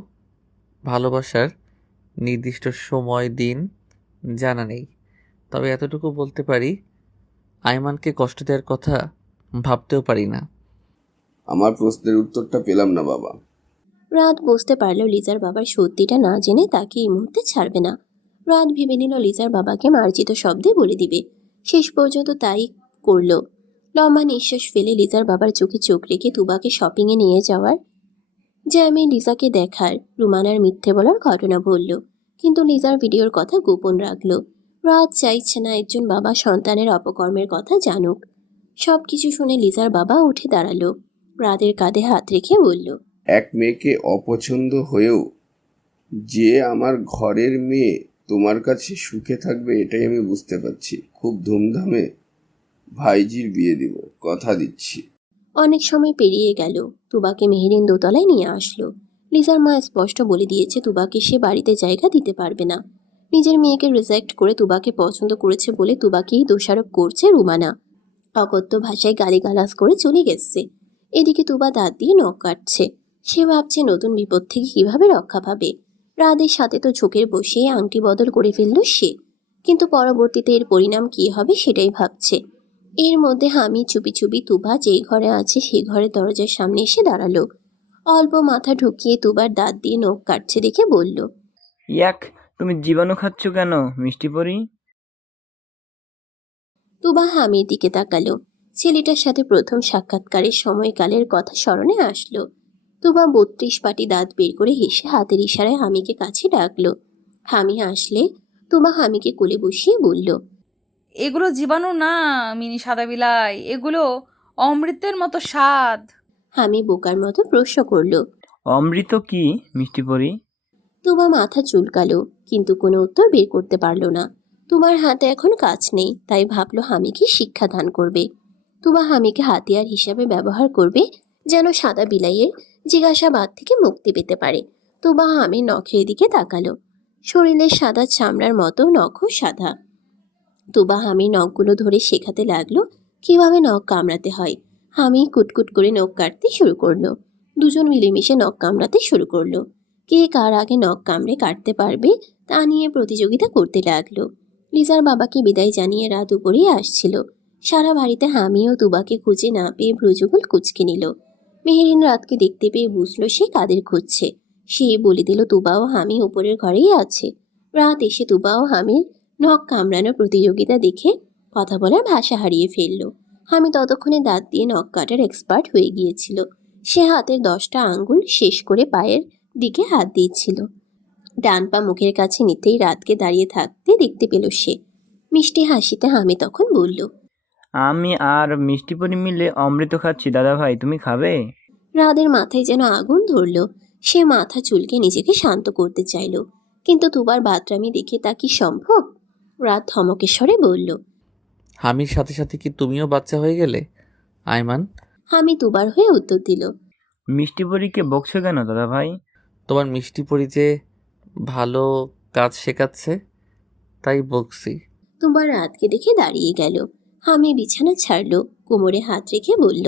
ভালোবাসার নির্দিষ্ট সময় দিন জানা নেই। তবে এতটুকু বলতে পারি, আয়মানকে কষ্ট দেওয়ার কথা ভাবতেও পারি না। আমার প্রশ্নের উত্তরটা পেলাম না বাবা। রাত বুঝতে পারলো লিজার বাবার সত্যিটা না জেনে তাকে এই মুহূর্তে ছাড়বে না। রাত ভেবে নিল লিজার বাবাকে মার্জিত শব্দে বলে দিবে। শেষ পর্যন্ত তাই করলো। লম্বা নিঃশ্বাস ফেলে লিজার বাবার চোখে চোখ রেখে তুবাকে শপিংয়ে নিয়ে যাওয়ার জ্যামে লিজাকে দেখার, রুমানার মিথ্যে বলার ঘটনা বলল। কিন্তু লিজার ভিডিওর কথা গোপন রাখলো। রাত চাইছে না একজন বাবা সন্তানের অপকর্মের কথা জানুক। সবকিছু শুনে লিজার বাবা উঠে দাঁড়ালো। রাতের কাঁধে হাত রেখে বলল, এক মেয়েকে অপছন্দ হয়েও যে আমার ঘরের মেয়ে তোমার কাছে সুখে থাকবে এটাই আমি বুঝতে পারছি। খুব ধুমধামে ভাইজির বিয়ে দিব, কথা দিচ্ছি। অনেক সময় পেরিয়ে গেল। তুবাকে মেহেরিন দোতলায় নিয়ে আসলো। লিজার মা স্পষ্ট বলে দিয়েছে তুবাকে সে বাড়িতে জায়গা দিতে পারবে না। নিজের মেয়েকে রিজেক্ট করে তুবাকে পছন্দ করেছে বলে তুবাকেই দোষারোপ করছে রুমানা। অকথ্য ভাষায় গালিগালাজ করে চলে গেছে। এদিকে তুবা দাঁত দিয়ে নখ কাটছে। সে ভাবছে নতুন বিপদ থেকে কিভাবে রক্ষা পাবে। রাদের সাথে তো ঝোঁকের বসে আংটি বদল করে ফেলল সে, কিন্তু পরবর্তীতে এর পরিণাম কি হবে সেটাই ভাবছে। এর মধ্যে হামি চুপি চুপি তুবা যেই ঘরে আছে সেই ঘরের দরজার সামনে এসে দাঁড়ালো। অল্প মাথা ঢুকিয়ে তুবার দাঁত দিয়ে নখ কাটছে দেখে বলল, ইয়াক, তুমি জীবাণু খাচ্ছ কেন মিষ্টি পরি? তুবা হামির দিকে তাকালো। ছেলেটার সাথে প্রথম সাক্ষাৎকারের সময়কালের কথা স্মরণে আসলো। তুবা 32 পাটি দাঁত বের করে হেসে হাতের ইশারায় হামিকে কাছে ডাকলো। হামি আসলে তুবা হামিকে কোলে বসিয়ে বলল, এগুলো জীবাণু না মিনি সাদা বিলাই, এগুলো অমৃতের মতো স্বাদ। হামি বোকার মতো প্রশ্ন করলো। অমৃত কি মিষ্টি পরি? তুবা মাথা চুলকালো, কিন্তু কোনো উত্তর বের করতে পারলো না। তুবার হাতে এখন কাজ নেই, তাই ভাবলো হামিকে শিক্ষাদান করবে। তুবা হামিকে হাতিয়ার হিসাবে ব্যবহার করবে, যেন সাদা বিলাইয়ের জিজ্ঞাসাবাদ থেকে মুক্তি পেতে পারে। তুবা হামির নখের দিকে তাকালো। শরীরের সাদা চামড়ার মতো নখও সাদা। তুবা হামির নখগুলো ধরে শেখাতে লাগলো কিভাবে নখ কামড়াতে হয়। হামি কুটকুট করে নখ কাটতে শুরু করলো। দুজন মিলেমিশে নখ কামড়াতে শুরু করলো। কে কার আগে নখ কামড়ে কাটতে পারবে তা নিয়ে প্রতিযোগিতা করতে লাগলো। লিজার বাবাকে বিদায় জানিয়ে রাত উপরেই আসছিল। সারা বাড়িতে হামি ও তুবাকে খুঁজে না পেয়ে ভ্রুযুগল কুঁচকে নিল। মেহেরিন রাতকে দেখতে পেয়ে বুঝলো সে কাদের খুঁজছে। সে বলে দিল তুবা ও হামি উপরের ঘরেই আছে। রাত এসে তুবা ও হামির নখ কামড়ানোর প্রতিযোগিতা দেখে কথা বলার ভাষা হারিয়ে ফেলল। হামি ততক্ষণে দাঁত দিয়ে নখ কাটার এক্সপার্ট হয়ে গিয়েছিল। সে হাতের 10টা আঙ্গুল শেষ করে পায়ের দিকে হাত দিয়েছিল। ডান পা মুখের কাছে নিতেই রাতকে দাঁড়িয়ে থাকতে দেখতে পেল সে। মিষ্টি হাসিতে হামি তখন বলল, আমি আর মিষ্টি পরি মিলে অমৃত খাচ্ছি দাদা ভাই, তুমি খাবে? রাদের মাথায় যেন আগুন ধরল। সে মাথা চুলকে নিজেকে শান্ত করতে চাইল, কিন্তু তুবার বাতরামি দেখে তা কি সম্ভব? রাত ধমকের স্বরে বলল, হামির সাথে সাথে কি তুমিও বাচ্চা হয়ে গেলে আয়মান? হামি তুবার হয়ে উত্তর দিল, মিষ্টি পরিকে বকছো কেন দাদা ভাই? তোমার মিষ্টি পরি যে ভালো কাজ শেখাচ্ছে তাই বকছি। তুবার রাতকে দেখে দাঁড়িয়ে গেল। হামি বিছানা ছাড়লো, কোমরে হাত রেখে বলল,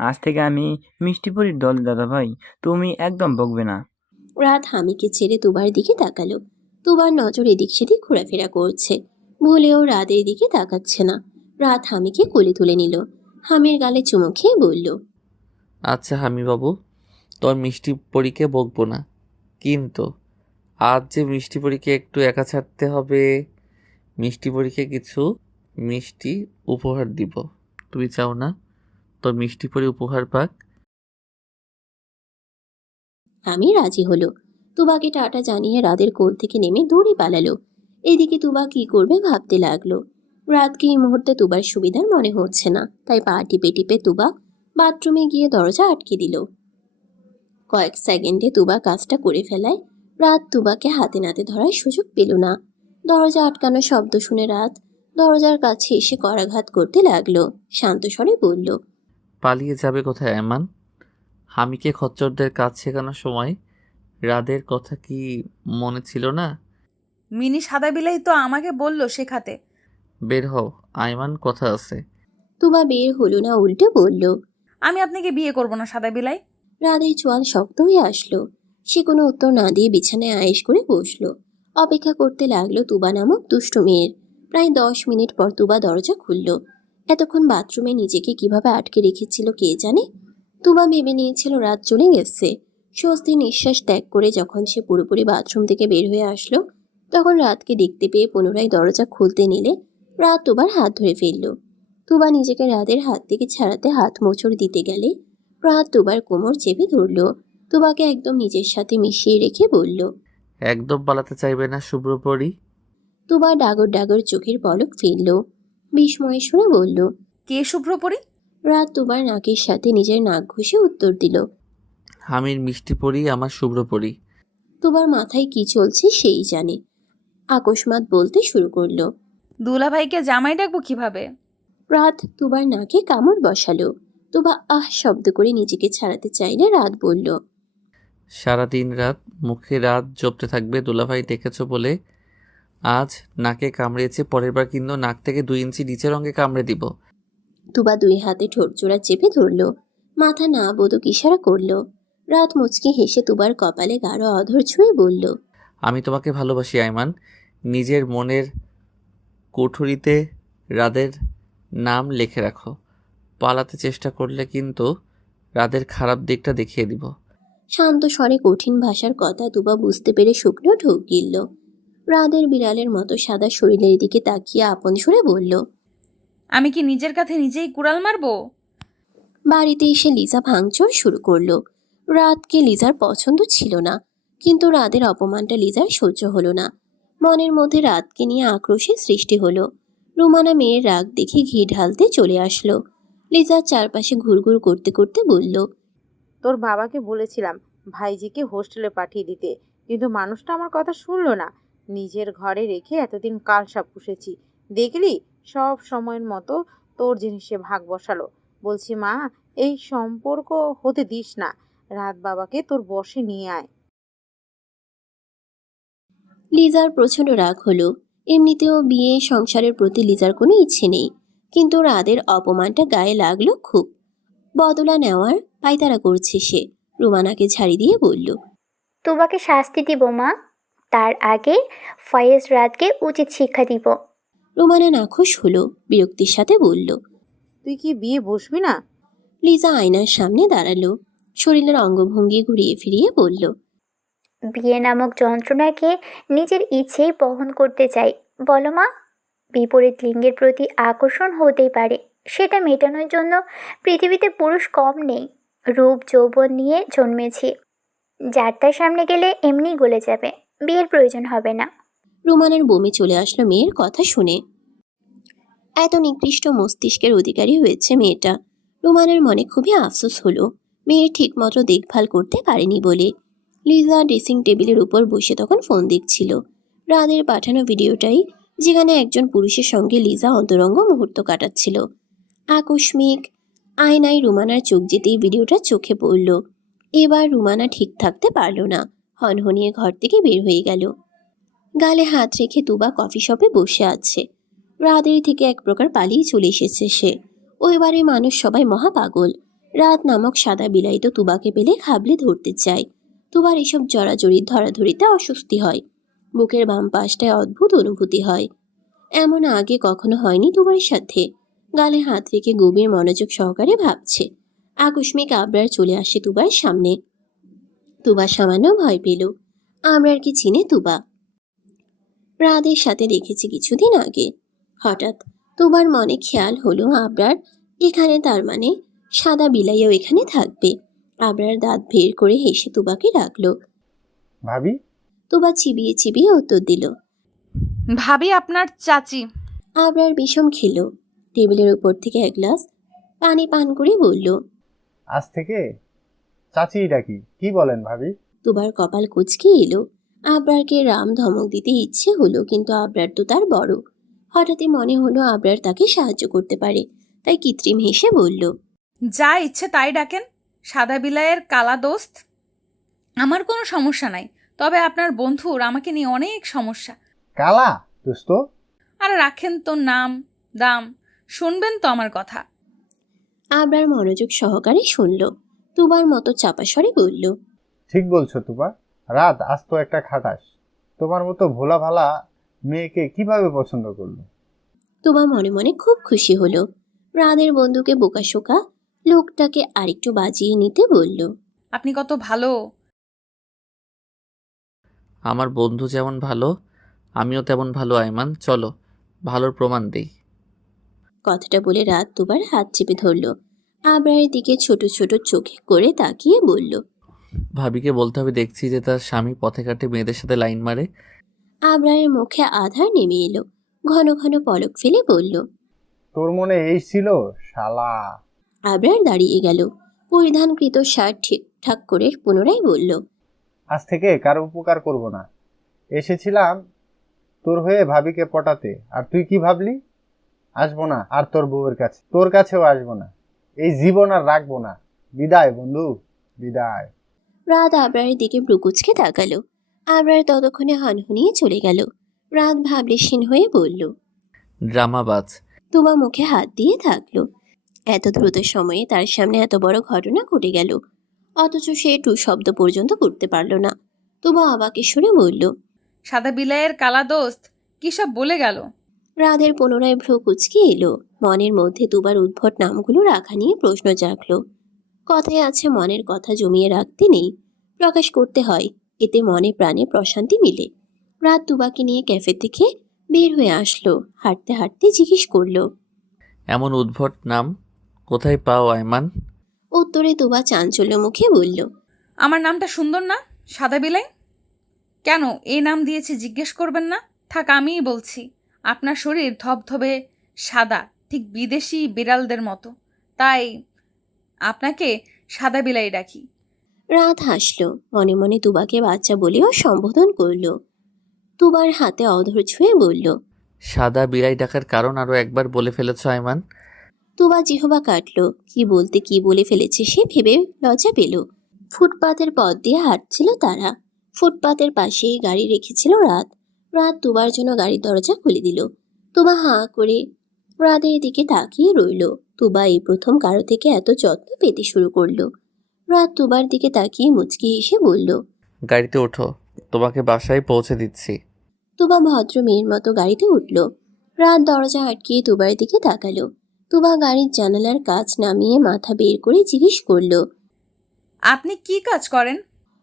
আজ থেকে আমি মিষ্টি পরির দল দাদা ভাই, তুমি একদম বকবে না। রাত হামিকে ছেড়ে তুবার দিকে তাকালো। তুবার নজর এদিক সেদিক ঘোরাফেরা করছে, ভুলেও রাতের দিকে তাকাচ্ছে না। রাত হামিকে কোলে তুলে নিল, হামির গালে চুমু খেয়ে বলল, আচ্ছা হামি বাবু, তোর মিষ্টি পরীকে বকবো না, কিন্তু আজ যে মিষ্টি পরীকে একটু একা ছাড়তে হবে। মিষ্টি পরীকে কিছু মিষ্টি উপহার দিব। তুই চাও না তোর মিষ্টি পরী উপহার পাক? আমি রাজি হলো। তুবাকে টাটা জানিয়ে রাতের কোল থেকে নেমে দৌড়ে পালালো। এদিকে তুবা কি করবে ভাবতে লাগলো। রাতকে এই মুহূর্তে তুবার সুবিধার মনে হচ্ছে না, তাই পা টিপে টিপে তুবা বাথরুমে গিয়ে দরজা আটকে দিল। কয়েক সেকেন্ডে তুবা কাজটা করে ফেলায় রাত তুবাকে হাতে নাতে ধরার সুযোগ পেল না। দরজা আটকানোর শব্দ শুনে রাত দরজার কাছে এসে করাঘাত করতে লাগলো। শান্ত স্বরে বলল, পালিয়ে যাবে কোথায় এমান? হামিকে খচ্চরদের কাজ শেখানোর সময় রাদের কথা কি মনে ছিল না? মিনি সাদা বিলাই তো আমাকে বলল শেখাতে। বের হও, আইমান কথা আছে। তুবা বের হলো না, উল্টে বলল, আমি আপনাকে বিয়ে করব না সাদা বিলাই। রাদের চোয়াল শক্ত হয়ে আসলো। সে কোনো উত্তর না দিয়ে বিছানায় আয়েশ করে বসলো। অপেক্ষা করতে লাগলো তুবা নামক দুষ্টু মেয়ের। প্রায় 10 মিনিট পর তুবা দরজা খুলল। এতক্ষণ বাথরুমে নিজেকে কিভাবে আটকে রেখেছিল কে জানে। তুবা ভেবে নিয়েছিল রাত চলে গেছে। স্বস্তির নিঃশ্বাস ত্যাগ করে যখন সে পুরোপুরি বাথরুম থেকে বের হয়ে আসলো, তখন রাতকে দেখতে পেয়ে পুনরায় দরজা খুলতে নিলে রাত তুবার হাত ধরে ফেলল। তুবা নিজেকে রাতের হাত থেকে ছাড়াতে হাত মোচড় দিতে গেলে রাত তুবার কোমর চেপে ধরল। তুবাকে একদম নিজের সাথে মিশিয়ে রেখে বলল, একদম পালাতে চাইবে না শুভ্রপরী? তুবা ডাগর ডাগর চোখের পলক ফেলল। বিস্ময় শুনে বলল, কে শুভ্রপরী? রাত তুবার নাকের সাথে নিজের নাক ঘষে উত্তর দিল। হামির মিষ্টি পরী আমার শুভ্রপরী। তুবার মাথায় কি চলছে সেই জানে। আকস্মাৎ বলতে শুরু করলো, দুলা ভাইকে জামাই ডাকবো কিভাবে? রাত তুবার নাকে কামড় বসালো। তুবা আহ শব্দ করে নিজেকে ছাড়াতে চাইলে রাত বলল, সারাদিন রাত মুখে রাত জপতে থাকবে দুলাভাই ডেকেছ বলে। আজ নাকে কামড়েছে, পরের বার কিন্তু নাক থেকে 2 ইঞ্চি নিচের অঙ্গে কামড়ে দিব। তুবা 2 হাতে ঠোঁট জোড়া চেপে ধরল, মাথা না বোধক ইশারা করল। রাত মুচকি হেসে তুবার কপালে গাঢ় অধর ছুঁয়ে বলল, আমি তোমাকে ভালোবাসি আইমান। নিজের মনের কুঠুরিতে রাদের নাম লিখে রাখো। পালাতে চেষ্টা করলে কিন্তু রাদের খারাপ দিকটা দেখিয়ে দিব। শান্ত স্বরে কঠিন ভাষার কথা তুবা বুঝতে পেরে শুকনো ঢোক গিলল। রাদের বিড়ালের মতো সাদা শরীরের দিকে তাকিয়ে আপন সুরে বলল, আমি কি নিজের কাছে নিজেই কুড়াল মারবো? বাড়িতে এসে লিজা ভাঙচুর শুরু করলো। রাতকে লিজার পছন্দ ছিল না, কিন্তু রাদের অপমানটা লিজার সহ্য হলো না। মনের মধ্যে রাতকে নিয়ে আক্রোশের সৃষ্টি হলো। রুমানা মেয়ের রাগ দেখে ঘি ঢালতে চলে আসলো। লিজার চারপাশে ঘুরঘুর করতে করতে বলল, তোর বাবাকে বলেছিলাম ভাইজিকে হোস্টেলে পাঠিয়ে দিতে, কিন্তু মানুষটা আমার কথা শুনলো না। নিজের ঘরে রেখে এতদিন কালসাপ পুষেছি, দেখলি সব সময়ের মতো তোর জিনিসে ভাগ বসালো। বলছি মা, এই সম্পর্ক হতে দিস না। রাত বাবাকে তোর বশে নিয়ে আয়। লিজার প্রচণ্ড রাগ হলো। এমনিতেও বিয়ে সংসারের প্রতি লিজার কোনো ইচ্ছে নেই, কিন্তু রাদের অপমানটা গায়ে লাগলো খুব। বদলা নেওয়ার পায়তারা করছে সে। রুমানাকে ঝাড়ি দিয়ে বলল, তোমাকে শাস্তি দিব মা, তার আগে ফয়েজ রাতকে উচিত শিক্ষা দিব। রুমানা নাখোশ হলো, বিরক্তির সাথে বলল, তুই কি বিয়ে বসবি না? লিজা আয়নার সামনে দাঁড়ালো, শরীরের অঙ্গভঙ্গি ঘুরিয়ে ফিরিয়ে বলল, বিয়ে নামক যন্ত্রণাকে নিজের ইচ্ছেই বহন করতে চাই। বলো মা, বিপরীত লিঙ্গের প্রতি আকর্ষণ হতেই পারে, সেটা মেটানোর জন্য পৃথিবীতে পুরুষ কম নেই। রূপ যৌবন নিয়ে জন্মেছি, যার তার সামনে গেলে এমনি গলে যাবে, বিয়ের প্রয়োজন হবে না। রুমানার বমি চলে আসলো মেয়ের কথা শুনে। এত নিকৃষ্ট মস্তিষ্কের অধিকারী হয়েছে মেয়েটা। রুমানার মনে খুবই আফসোস হলো মেয়ের ঠিকমতো দেখভাল করতে পারেনি বলে। লিজা ড্রেসিং টেবিলের উপর বসে তখন ফোন দেখছিল। রাদের পাঠানো ভিডিওটাই, যেখানে একজন পুরুষের সঙ্গে লিজা অন্তরঙ্গ মুহূর্ত কাটাচ্ছিল। আকস্মিক আয়নায় রুমানার চোখ যেতেই ভিডিওটা চোখে পড়ল। এবার রুমানা ঠিক থাকতে পারল না, হনহনিয়ে ঘর থেকে বের হয়ে গেল। গালে হাত রেখে তুবা কফি শপে বসে আছে। রাদের থেকে এক প্রকার পালিয়ে চলে এসেছে সে। ওই বাড়ির মানুষ সবাই মহা পাগল। রাত নামক সাদা বিলাই তো তুবাকে পেলে খাবলে ধরতে চায়। তুবার এসব জড়াজড়ির ধরাধরিতে অস্বস্তি হয়। বুকের বাম পাশটায় অদ্ভুত অনুভূতি হয়। এমন আগে কখনো হয়নি তুবার সাথে। গালে হাত রেখে গভীর মনোযোগ সহকারে ভাবছে। আকস্মিক আবরার চলে আসে তুবার সামনে। তুবা সামান্য ভয় পেল। আবরার কি চিনে তুবা? রাদের সাথে দেখেছি কিছুদিন আগে। হঠাৎ তুবার মনে খেয়াল হলো আবরার এখানে, তার মানে সাদা বিলাইও এখানে থাকবে। আবরার দাঁত বের করে হেসে তুবাকে ডাকলো। ভাবি, তুবা চিবিয়ে চিবিয়ে উত্তর দিল। ভাবি আপনার চাচি। আবরার বিষম খেল। টেবিলের উপর থেকে এক গ্লাস পানি পান করে বলল, আজ থেকে চাচি ডাকি, কি বলেন ভাবি? তুবার কপাল কুঁচকে এলো। আবরারকে রাম ধমক দিতে ইচ্ছে হলো, কিন্তু আবরার তো তার বড়। হঠাৎই মনে হলো আবরার তাকে সাহায্য করতে পারে, তাই কৃত্রিম হেসে বলল, যা ইচ্ছে তাই ডাকেন। সাদা বিলাইয়ের কালা দোস্ত। আমার কোনো সমস্যা নাই, তবে আপনার বন্ধুর আমাকে নিয়ে অনেক সমস্যা। কালা দোস্ত? আর রাখেন তো নাম দাম, শুনবেন তো আমার কথা। আবরার মনোযোগ সহকারে শুনল। তুবার মতো চাপা স্বরে বলল, ঠিক বলছো তুবা। রাত আজ তো একটা খাটাস। তোমার মতো ভোলা ভালা মেয়েকে কিভাবে পছন্দ করলো? তুবা মনে মনে খুব খুশি হলো। রাদের বন্ধুকে বোকাশোকা লোকটাকে আরেকটু বাজিয়ে নিতে বলল, আপনি কত ভালো। আমার বন্ধু যেমন ভালো, আমিও তেমন ভালো আইমান। চলো, ভালোর প্রমাণ দেই। কথাটা বলে রাত দুবার হাত চেপে ধরল। আবরারের দিকে ছোট ছোট চোখে করে তাকিয়ে বলল, ভাবিকে বলতে হবে, দেখছি যে তার স্বামী পথে ঘাটে মেয়েদের সাথে লাইন মারে। আবরারের মুখে আধার নেমে এলো। ঘন ঘন পলক ফেলে বলল, তোর মনে এই ছিল শালা? আবরার দাঁড়িয়ে গেল। পরিধানকৃত শার্ট ঠিকঠাক করে পুনরায় বলল, আজ থেকে কারো উপকার করব না। এসেছিলাম তোর হয়ে ভাবিকে পটাতে, আর তুই কি ভাবলি? আসবো না আর তোর বউয়ের কাছে, তোর কাছেও আসবো না, এই জীবন আর রাখবো না। বিদায় বন্ধু, বিদায়। রাত আবরারের দিকে ব্রুকুচকে তাকালো। আবরার ততক্ষণে হনহনিয়ে চলে গেল। রাত ভাবলেশীন হয়ে বলল, ড্রামাবাজ। তুবা মুখে হাত দিয়ে থাকলো। এত দ্রুত সময়ে তার সামনে এত বড় ঘটনা ঘটে গেল, অথচ সে টু শব্দ পর্যন্ত করতে পারল না। তুবা অবাকে সুরে বলল, সাদা বিলাইয়ের কালা দোস্ত কি সব বলে গেল? রাধের পুনরায় ভ্রু কুচকে এলো। মনের মধ্যে দুবার উদ্ভট নামগুলো রাখা নিয়ে প্রশ্ন জাগলো। কথায় আছে, মনের কথা জমিয়ে রাখতে নেই, প্রকাশ করতে হয়, এতে মনে প্রাণে প্রশান্তি মিলে। রাত তুবাকে নিয়ে ক্যাফে থেকে বের হয়ে আসলো। হাঁটতে হাঁটতে জিজ্ঞেস করলো, এমন উদ্ভট নাম কোথায় পাও আইমান? উত্তরে তুবা চাঞ্চল্য মুখে বলল, আমার নামটা সুন্দর না, সাদা বিলাই? কেন এই নাম দিয়েছি জিজ্ঞেস করবেন না? থাক, আমিই বলছি। আপনার শরীর ধবধবে সাদা, ঠিক বিদেশি বিড়ালদের মতো, তাই আপনাকে সাদা বিলাই ডাকি। রাত হাসলো। মনে মনে তুবাকে বাচ্চা বলেও সম্বোধন করলো। তুবার হাতে অধর ছুঁয়ে বলল, সাদা বিলাই ডাকার কারণ আরও একবার বলে ফেলেছ আইমান। তুবা জিহবা কাটলো। কি বলতে কি বলে ফেলেছে সে ভেবে লজ্জা পেল। ফুটপাতের পথ দিয়ে হাঁটছিল তারা। ফুটপাতের পাশেই গাড়ি রেখেছিল রাত। রাত তুবার জন্য গাড়ির দরজা খুলে দিল। তুবা হাঁ করে রাতের দিকে তাকিয়ে রইল। তুবা এই প্রথম কারো থেকে এত যত্ন পেতে শুরু করলো। রাত তুবার দিকে তাকিয়ে মুচকি এসে বলল, গাড়িতে ওঠো, তোমাকে বাসায় পৌঁছে দিচ্ছি। তুবা ভদ্র মেয়ের মতো গাড়িতে উঠল। রাত দরজা আটকিয়ে তুবার দিকে তাকালো। তুবা গাড়ির জানালার কাঁচ নামিয়ে মাথা বের করে জিজ্ঞেস করলো, আপনি কি কাজ করেন?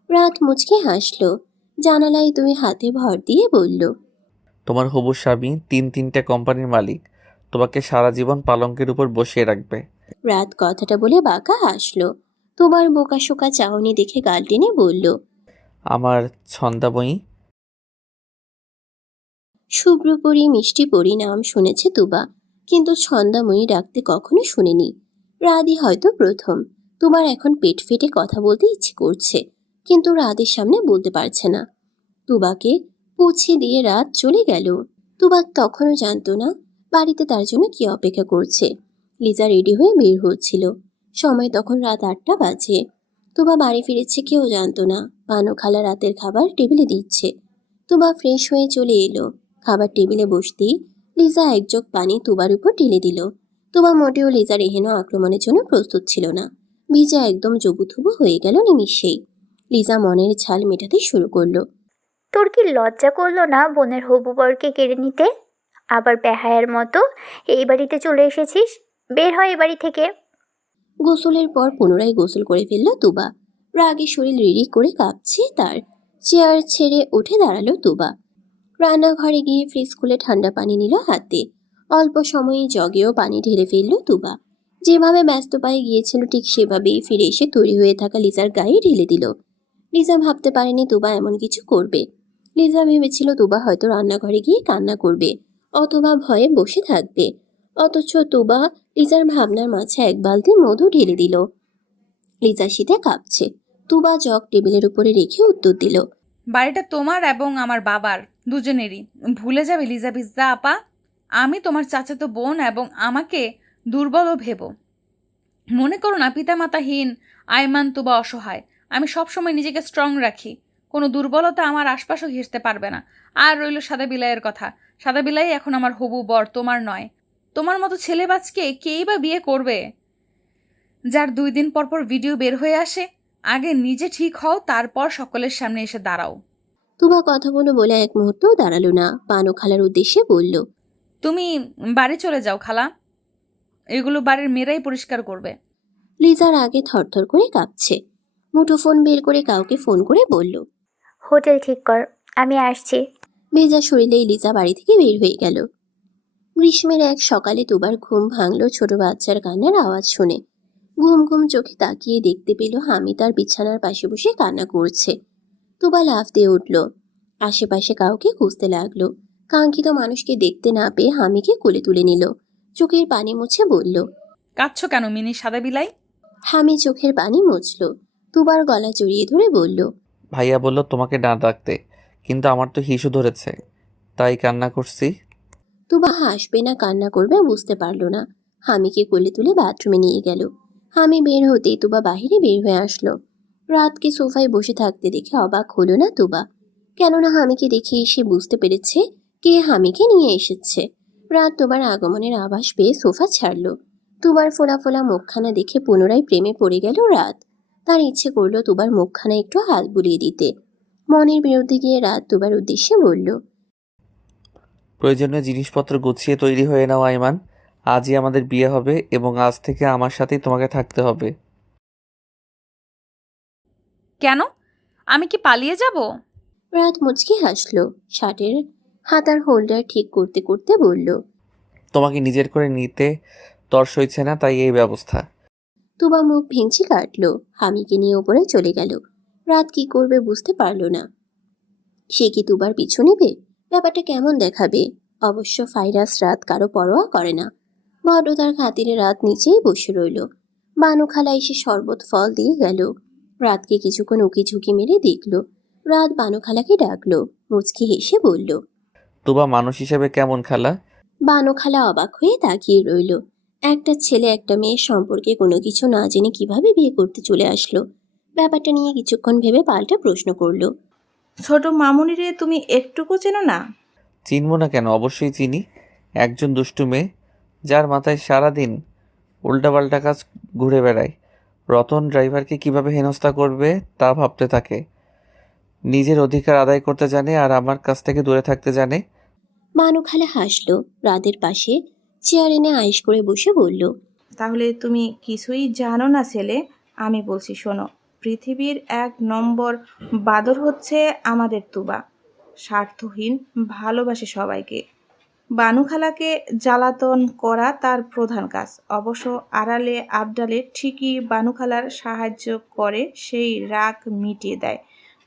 রাত মুচকে হাসলো। জানালায় দুই হাতে ভর দিয়ে বলল, তোমার হবু স্বামী তিনটা কোম্পানির মালিক, তোমাকে সারা জীবন পালঙ্কের উপর বসিয়ে রাখবে। রাত কথাটা বলে বাঁকা হাসলো। তুবার বোকাশোকা চাহনি দেখে গাল টেনে বলল, আমার ছন্দাময়ী। শুভ্রপরী মিষ্টি পরী নাম শুনেছে তুবা, কিন্তু ছন্দাময়ী ডাকতে কখনো শুনেনি। রাতই হয়তো প্রথম। তুবার এখন পেট ফেটে কথা বলতে ইচ্ছে করছে, কিন্তু রাতের সামনে বলতে পারছে না। তুবাকে পুছে দিয়ে রাত চলে গেল। তুবা তখনও জানতো না বাড়িতে তার জন্য কি অপেক্ষা করছে। লিজা রেডি হয়ে বের হচ্ছিল। সময় তখন রাত 8টা বাজে। তুবা বাড়ি ফিরেছে কেউ জানতো না। পানু খালা রাতের খাবার টেবিলে দিচ্ছে। তুবা ফ্রেশ হয়ে চলে এলো। খাবার টেবিলে বসতেই লিজা এক জগ পানি তুবার উপর ঢেলে দিল। তুবা মোটেও লিজার এহেন আক্রমণের জন্য প্রস্তুত ছিল না। ভিজা একদম জবুথুবু হয়ে গেল নিমিষেই। লিজা মনের ছাল মেটাতে শুরু করলো। তোর কি লজ্জা করলো না বোনের হবু বরকে কেড়ে নিতে? আবার বেহায়ার মতো এই বাড়িতে চলে এসেছিস। বের হয় এ বাড়ি থেকে। গোসলের পর পুনরায় গোসল করে ফেলল তুবা। রাগে শরীর রিরি করে কাঁপছে তার। চেয়ার ছেড়ে উঠে দাঁড়ালো তুবা। রান্নাঘরে গিয়ে ফ্রিজ খুলে ঠান্ডা পানি নিল হাতে। অল্প সময়ে জগেও পানি ঢেলে ফেলল তুবা। যেভাবে ব্যস্ত পায়ে গিয়েছিল ঠিক সেভাবেই ফিরে এসে তৈরি হয়ে থাকা লিজার গায়ে ঢেলে দিল। লিজা ভাবতে পারেনি তুবা এমন কিছু করবে। লিজা ভেবেছিল তুবা হয়তো রান্নাঘরে গিয়ে কান্না করবে অথবা ভয়ে বসে থাকবে, অথচ তুবা লিজার ভাবনার মাঝে এক বালতি মধু ঢেলে দিল। লিজা শীতে কাঁপছে। তুবা জগ টেবিলের উপরে রেখে উত্তর দিল, বাড়িটা তোমার এবং আমার বাবার দুজনেরই। ভুলে যাবে লিজা পিজ্জা আপা, আমি তোমার চাচাতো বোন এবং আমাকে দুর্বলও ভেবো। মনে করো না পিতামাতাহীন আইমান তুবা অসহায়। আমি সবসময় নিজেকে স্ট্রং রাখি। কোনো দুর্বলতা আমার আশপাশও ঘেঁষতে পারবে না। আর রইল সাদা বিলাইয়ের কথা। সাদা বিলাই এখন আমার হবু বর, তোমার নয়। তোমার মতো ছেলেবাজকে কেই বা বিয়ে করবে, যার 2 দিন পর পর ভিডিও বের হয়ে আসে? আগে নিজে ঠিক হও, তারপর সকলের সামনে এসে দাঁড়াও। তুবা কথাগুলো বলে এক মুহূর্ত দাঁড়ালো না। পানো খালার উদ্দেশ্যে বলল, তুমি বাড়ি চলে যাও খালা, এগুলো বাড়ির মেয়েরাই পরিষ্কার করবে। লিজার আগে থরথর করে কাঁপছে। মুঠোফোন বের করে কাউকে ফোন করে বলল, হোটেল ঠিক কর, আমি আসছি। ভেজা শরীরেই লিজা বাড়ি থেকে বের হয়ে গেল। গ্রীষ্মের এক সকালে তুবার ঘুম ভাঙলো ছোট বাচ্চার কান্নার আওয়াজ শুনে। ঘুম ঘুম চোখে তাকিয়ে দেখতে পেল হামি তার বিছানার পাশে বসে কান্না করছে। তুবা লাফ দিয়ে উঠল। আশেপাশে কাউকে খুঁজতে লাগলো। কাঙ্ক্ষিত মানুষকে দেখতে না পেয়ে হামিকে কোলে তুলে নিল। চোখের পানি মুছে বলল, কাঁদছো কেন মিনি সাদা বিলাই? হামি চোখের পানি মুছল। তুবার গলা জড়িয়ে ধরে বলল, ভাইয়া বলল তোমাকে না ডাকতে, কিন্তু আমার তো হিসু ধরেছে, তাই কান্না করছি। তুবা হাসবে না কান্না করবে বুঝতে পারলো না। হামিকে কোলে তুলে বাথরুমে নিয়ে গেল। হামি বের হতেই তুবা বাহিরে বের হয়ে আসলো। রাতকে সোফায় বসে থাকতে দেখে অবাক হলো না তুবা, কেননা হামিকে দেখে এসে বুঝতে পেরেছে কে হামিকে নিয়ে এসেছে। রাত তুবার আগমনের আভাস পেয়ে সোফা ছাড়লো। তুবার ফোলা ফোলা মুখখানা দেখে পুনরায় প্রেমে পড়ে গেল রাত। তার ইচ্ছে করলো তুবার মুখখানা একটু হাত বুলিয়ে দিতে। মনের বিরুদ্ধে গিয়ে রাত তুবার উদ্দেশ্যে বলল, প্রয়োজনীয় জিনিসপত্র গুছিয়ে তৈরি হয়ে নাও আইমান। আজই আমাদের বিয়ে হবে এবং আজ থেকে আমার সাথেই তোমাকে থাকতে হবে। কেন, আমি কি পালিয়ে যাব? রাত মুচকি হাসলো। শার্টের হাতার হোল্ডার ঠিক করতে করতে বলল, তোমাকে নিজের করে নিতে তর সইছে না, তাই এই ব্যবস্থা। তুবা মুখ ভেঙচি কাটলো। হামিকে নিয়ে ওপরে চলে গেল। রাত কি করবে বুঝতে পারলো না। সে কি তুবার পিছু নেবে? ব্যাপারটা কেমন দেখাবে? অবশ্য ফাইরাস রাত কারো পরোয়া করে না। ভদ্রতার খাতিরে রাত নিচেই বসে রইল। বানু খালা এসে শরবত ফল দিয়ে গেল। রাতকে কিছুক্ষণ উকি ঝুঁকি মেরে দেখলো। রাত বানু খালাকে ডাকলো। মুচকি হেসে বলল, তুবা মানুষ হিসেবে কেমন খালা? বানু খালা অবাক হয়ে তাকিয়ে রইল। একটা ছেলে একটা মেয়ের সম্পর্কে কোনো কিছু না জেনে কিভাবে বিয়ে করতে চলে আসলো? ব্যাপারটা নিয়ে কিছুক্ষণ ভেবে পাল্টা প্রশ্ন করলো, ছোট মামুনিরে তুমি একটুকু চেনো না? চিনব না কেন, অবশ্যই চিনি। একজন দুষ্টু মেয়ে, যার মাথায় সারাদিন উল্টাপাল্টা কাজ ঘুরে বেড়ায়। রতন ড্রাইভারকে কিভাবে হেনস্থা করবে তা ভাবতে থাকে। নিজের অধিকার আদায় করতে জানে আর আমার কাছ থেকে দূরে থাকতে জানে। বানু খালা হাসলো। রাতের পাশে চেয়ার এনে আয়েশ করে বসে বলল, তাহলে তুমি কিছুই জানো না ছেলে। আমি বলছি শোনো, পৃথিবীর 1 নম্বর বাদর হচ্ছে আমাদের তুবা। স্বার্থহীন, ভালোবাসে সবাইকে। বানু খালাকে জ্বালাতন করা তার প্রধান কাজ। অবশ্য আড়ালে আবডালে ঠিকই বানু খালার সাহায্য করে, সেই রাগ মিটিয়ে দেয়।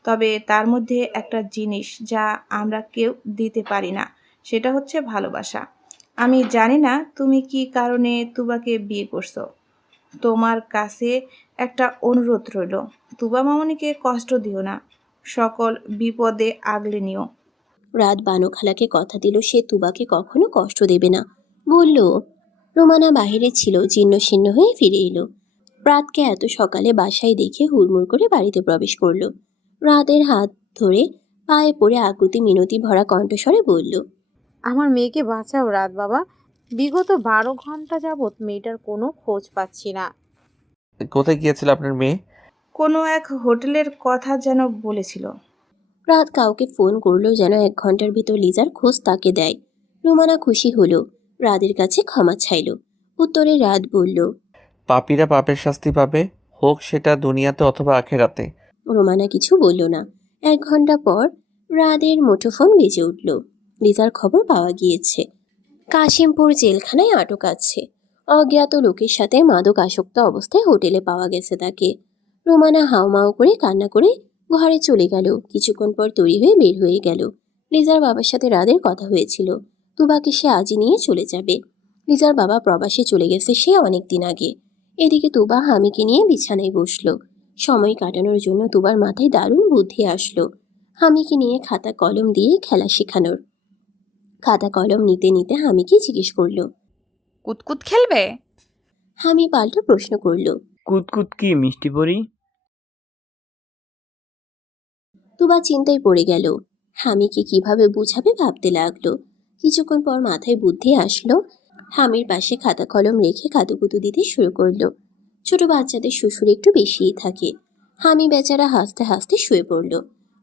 তবে তার মধ্যে একটা জিনিস যা আমরা কেউ দিতে পারি না, সেটা হচ্ছে ভালোবাসা। আমি জানি না তুমি কি কারণে তুবাকে বিয়ে করছো। তোমার কাছে একটা অনুরোধ রইল, তুবা মামনিকে কষ্ট দিও না, সকল বিপদে আগলে নিও। রাত বানু খালাকে কথা দিল সে তুবাকে কখনো কষ্ট দেবে না। বলল, রোমানা বাহিরে ছিল, জীর্ণ শীর্ণ হয়ে ফিরে এলো। রাতকে এত সকালে বাসায় দেখে হুড়মুড় করে বাড়িতে প্রবেশ করলো। রাতের হাত ধরে পায়ে পড়ে আকুতি মিনতি ভরা কণ্ঠস্বরে বলল, আমার মেয়েকে বাঁচাও রাত বাবা। বিগত 12 ঘন্টা যাবৎ মেয়েটার কোনো খোঁজ পাচ্ছি না। কোথায় গিয়েছিল আপনার মেয়ে? কোনো এক হোটেলের কথা যেন বলেছিল। রাত কাউকে ফোন করলো যেন 1 ঘন্টার ভিতর লিজার খোঁজ তাকে দেয়। রুমানা খুশি হলো, রাদের কাছে ক্ষমা চাইল। উত্তরে রাত বলল, পাপীরা পাপের শাস্তি পাবে, হোক সেটা দুনিয়াতে অথবা আখেরাতে। রোমানা কিছু বলল না। 1 ঘন্টা পর রাদের মুঠোফোন বেজে উঠল। লিজার খবর পাওয়া গিয়েছে, কাশিমপুর জেলখানায় আটক আছে। অজ্ঞাত লোকের সাথে মাদক আসক্ত অবস্থায় হোটেলে পাওয়া গেছে তাকে। রোমানা হাউমাউ করে কান্না করে ঘরে চলে গেল। কিছুক্ষণ পর তৈরি হয়ে বের হয়ে গেল। লিজার বাবার সাথে রাদের কথা হয়েছিল, তুবাকে সে আজই নিয়ে চলে যাবে। লিজার বাবা প্রবাসে চলে গেছে সে অনেক দিন আগে। এদিকে তুবা হামিকে নিয়ে বিছানায় বসলো। সময় কাটানোর জন্য তুবার মাথায় দারুণ বুদ্ধি আসলো। হামিকে নিয়ে খাতা কলম দিয়ে খেলা শেখানোর। খাতা কলম নিতে নিতে হামিকে জিজ্ঞেস করলো, কুতকুত খেলবে? হামি পাল্টা প্রশ্ন করলো। কুতকুত কি মিষ্টি পরি? তুবা চিন্তায় পড়ে গেল, হামিকে কিভাবে বুঝাবে ভাবতে লাগলো। কিছুক্ষণ পর মাথায় বুদ্ধি আসলো। হামির পাশে খাতা কলম রেখে কাতুকুতু দিতে শুরু করলো। ছোট বাচ্চাদের শ্বশুর একটু বেশিই থাকে। হামি বেচারা হাসতে হাসতে শুয়ে পড়ল।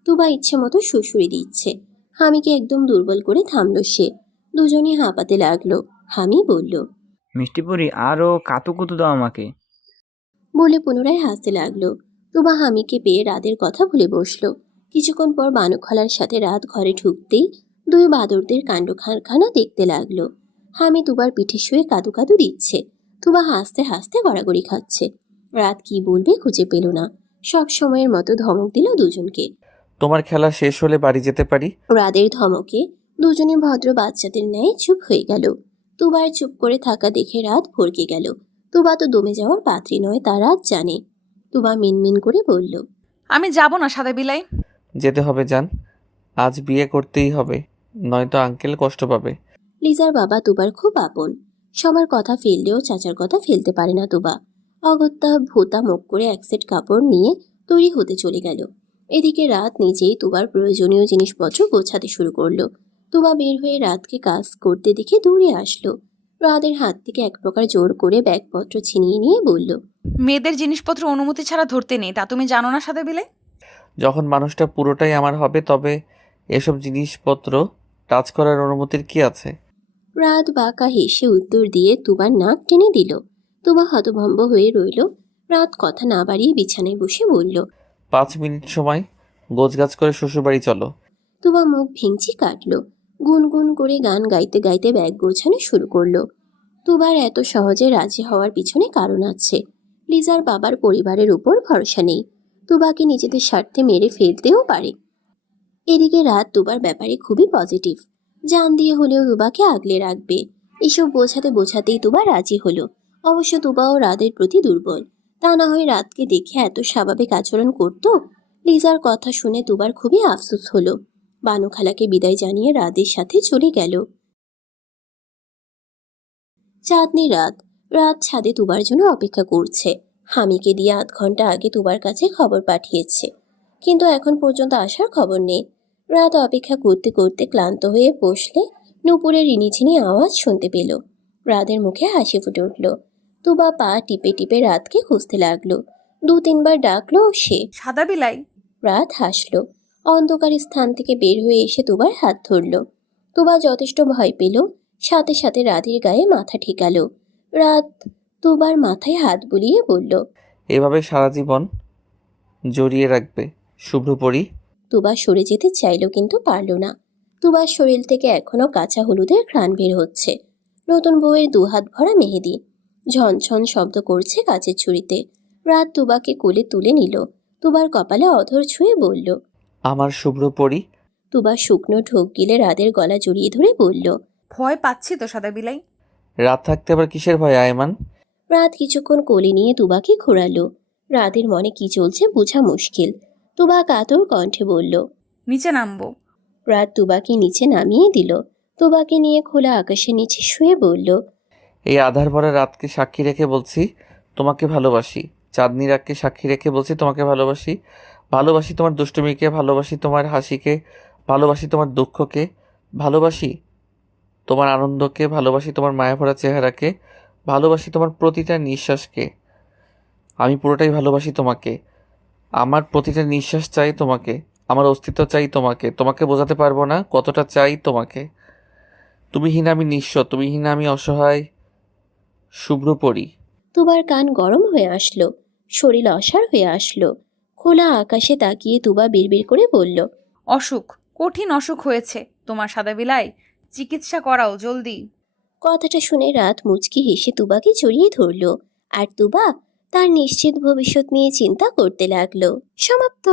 তুবা ইচ্ছে মতো শ্বশুরি দিচ্ছে। হামিকে একদম দুর্বল করে থামলো সে। দুজনে হাঁপাতে লাগলো। হামি বলল, মিষ্টি পরি আরও কাতুকুতু দাও আমাকে। বলে পুনরায় হাসতে লাগলো। তুবা হামিকে পেয়ে রাদের কথা ভুলে বসলো। কিছুক্ষণ পর বানুখালার সাথে রাত ঘরে ঢুকতেই দুই বাদরদের কাণ্ড কারখানা দেখতে লাগলো। হামি তুবার পিঠে শুয়ে কাদু কাদু দিচ্ছে। তুবা হাসতে হাসতে গড়াগড়ি খাচ্ছে। রাত কি বলবে খুঁজে পেল না। সব সময়ের মতো ধমক দিল দুজনকে। তোমার খেলা শেষ হলে বাড়ি যেতে পারি। রাদের ধমকে দুজনে ভদ্র বাচ্চাদের ন্যায় চুপ হয়ে গেল। তুবার চুপ করে থাকা দেখে রাত ভরকে গেল। তুবা তো দমে যাওয়ার পাত্রী নয়, তা রাত জানে। তুবা মিনমিন করে বলল, আমি যাব না সাদা বিলাই। যেতে হবে জান, আজ বিয়ে করতেই হবে, নয়তো আঙ্কেল কষ্ট পাবে। লিজার বাবা তুবার খুব আপন। সবার কথা ফেললেও চাচার কথা ফেলতে পারে না তুবা। অগত্যা ভোতা মুখ করে 1 সেট কাপড় নিয়ে তৈরি হতে চলে গেল। এদিকে রাত নিজেই তুবার প্রয়োজনীয় জিনিসপত্র গোছাতে শুরু করলো। তুবা বের হয়ে রাতকে কাজ করতে দেখে দৌড়ে আসলো। রাতের হাত থেকে এক প্রকার জোর করে ব্যাগপত্র ছিনিয়ে নিয়ে বলল, মেয়েদের জিনিসপত্র অনুমতি ছাড়া ধরতে নেই, তা তুমি জানো না সাদা বিলাই? যখন মানুষটা পুরোটাই আমার হবে তবে এসব জিনিসপত্র টাচ করার অনুমতির কি আছে? রাত বাঁকা হেসে উত্তর দিয়ে তুবার নাক টেনে দিল। তুবা হতভম্ব হয়ে রইল। রাত কথা না বাড়িয়ে বিছানায় বসে বলল, 5 মিনিট সময়, গোছগাছ করে শ্বশুরবাড়ি চলো। তুবা মুখ ভেঙচি কাটলো। গুনগুন করে গান গাইতে গাইতে ব্যাগ গোছানো শুরু করলো। তুবার এত সহজে রাজি হওয়ার পিছনে কারণ আছে। লিজার বাবার পরিবারের উপর ভরসা নেই। তুবাকে নিজেদের স্বার্থে মেরে ফেলতেও পারে। এদিকে রাত তুবার ব্যাপারে খুবই পজিটিভ। জান দিয়ে হলেও তুবাকে আগলে রাখবে। এসব বোঝাতে বোঝাতেই তুবা রাজি হলো। অবশ্য তুবাও রাতের প্রতি দুর্বল। তা না হয় রাতকে দেখে এত স্বাভাবিক আচরণ করত। লিজার কথা শুনে তুবার খুবই আফসোস হলো। বানু খালাকে বিদায় জানিয়ে রাতের সাথে চলে গেল। চাঁদনি রাত। রাত ছাদে তুবার জন্য অপেক্ষা করছে। হামিকে দিয়ে 8 ঘন্টা আগে তুবার কাছে খবর পাঠিয়েছে, কিন্তু এখন পর্যন্ত আসার খবর নেই। রাত অপেক্ষা করতে করতে ক্লান্ত হয়ে বসলে নুপুরের রিনিঝিনি আওয়াজ শুনতে পেল। রাতের মুখে হাসি ফুটে উঠল। তুবা পা টিপে টিপে রাতকে খুঁজতে লাগলো। 2-3 বার ডাকলো সে। সাদা বিলাই। রাত হাসলো। অন্ধকার স্থান থেকে বের হয়ে এসে তুবার হাত ধরল। তুবা যথেষ্ট ভয় পেল। সাথে সাথে রাতের গায়ে মাথা ঠেকালো। রাত তুবার মাথায় হাত বুলিয়ে বলল, এভাবে সারা জীবন জড়িয়ে রাখবে শুভ্রপরি। তুবা সরে যেতে চাইল কিন্তু পারল না। তুবার শরীর থেকে এখনো কাঁচা হলুদের ঘ্রাণ বের হচ্ছে। নতুন বউয়ের 2 হাত ভরা মেহেদি ঝনঝন শব্দ করছে কাচের ছুরিতে। রাত তুবাকে কোলে তুলে নিল। তুবার কপালে অধর ছুঁয়ে বলল, আমার শুভ্রপরি। তুবা শুকনো ঢোক গিলে রাদের গলা জড়িয়ে ধরে বলল, ভয় পাচ্ছি তো সাদা বিলাই। রাত থাকতে আবার কিসের ভয় আয়মান? রাত কিছুক্ষণ কোলে নিয়ে তুবাকে ঘোরালো। রাতের মনে কি চলছে বোঝা মুশকিল। তুবা কাতর কণ্ঠে বলল, নিচে নামবো। রাত তুবাকে নিচে নামিয়ে দিল। তুবাকে নিয়ে খোলা আকাশের নিচে শুয়ে বলল, এই আধার ভরা রাতকে সাক্ষী রেখে বলছি তোমাকে ভালোবাসি। চাঁদনি রাতকে সাক্ষী রেখে বলছি তোমাকে ভালোবাসি। ভালোবাসি তোমার দুষ্টুমিকে, ভালোবাসি তোমার হাসিকে, ভালোবাসি তোমার দুঃখকে, ভালোবাসি তোমার আনন্দকে, ভালোবাসি তোমার মায়াভরা চেহারাকে, ভালোবাসি তোমার প্রতিটা নিঃশ্বাসকে। আমি পুরোটাই ভালোবাসি তোমাকে। আমার প্রতিটা নিঃশ্বাস চাই তোমাকে। আমার অস্তিত্ব চাই তোমাকে, তোমাকে বোঝাতে পারবো না কতটা চাই তোমাকে। তুমিহীন আমি নিঃস্ব, তুমিহীন আমি অসহায় শুভ্রপরী। তুবার কান গরম হয়ে আসলো, শরীর অসাড় হয়ে আসলো। খোলা আকাশে তাকিয়ে তুবা বিড়বিড় করে বলল, অসুখ, কঠিন অসুখ হয়েছে তোমার সাদা বিলাই, চিকিৎসা করাও জলদি। কথাটা শুনে রাত মুচকি হেসে তুবাকে জড়িয়ে ধরল, আর তুবা তার নিশ্চিত ভবিষ্যৎ নিয়ে চিন্তা করতে লাগলো। সমাপ্ত।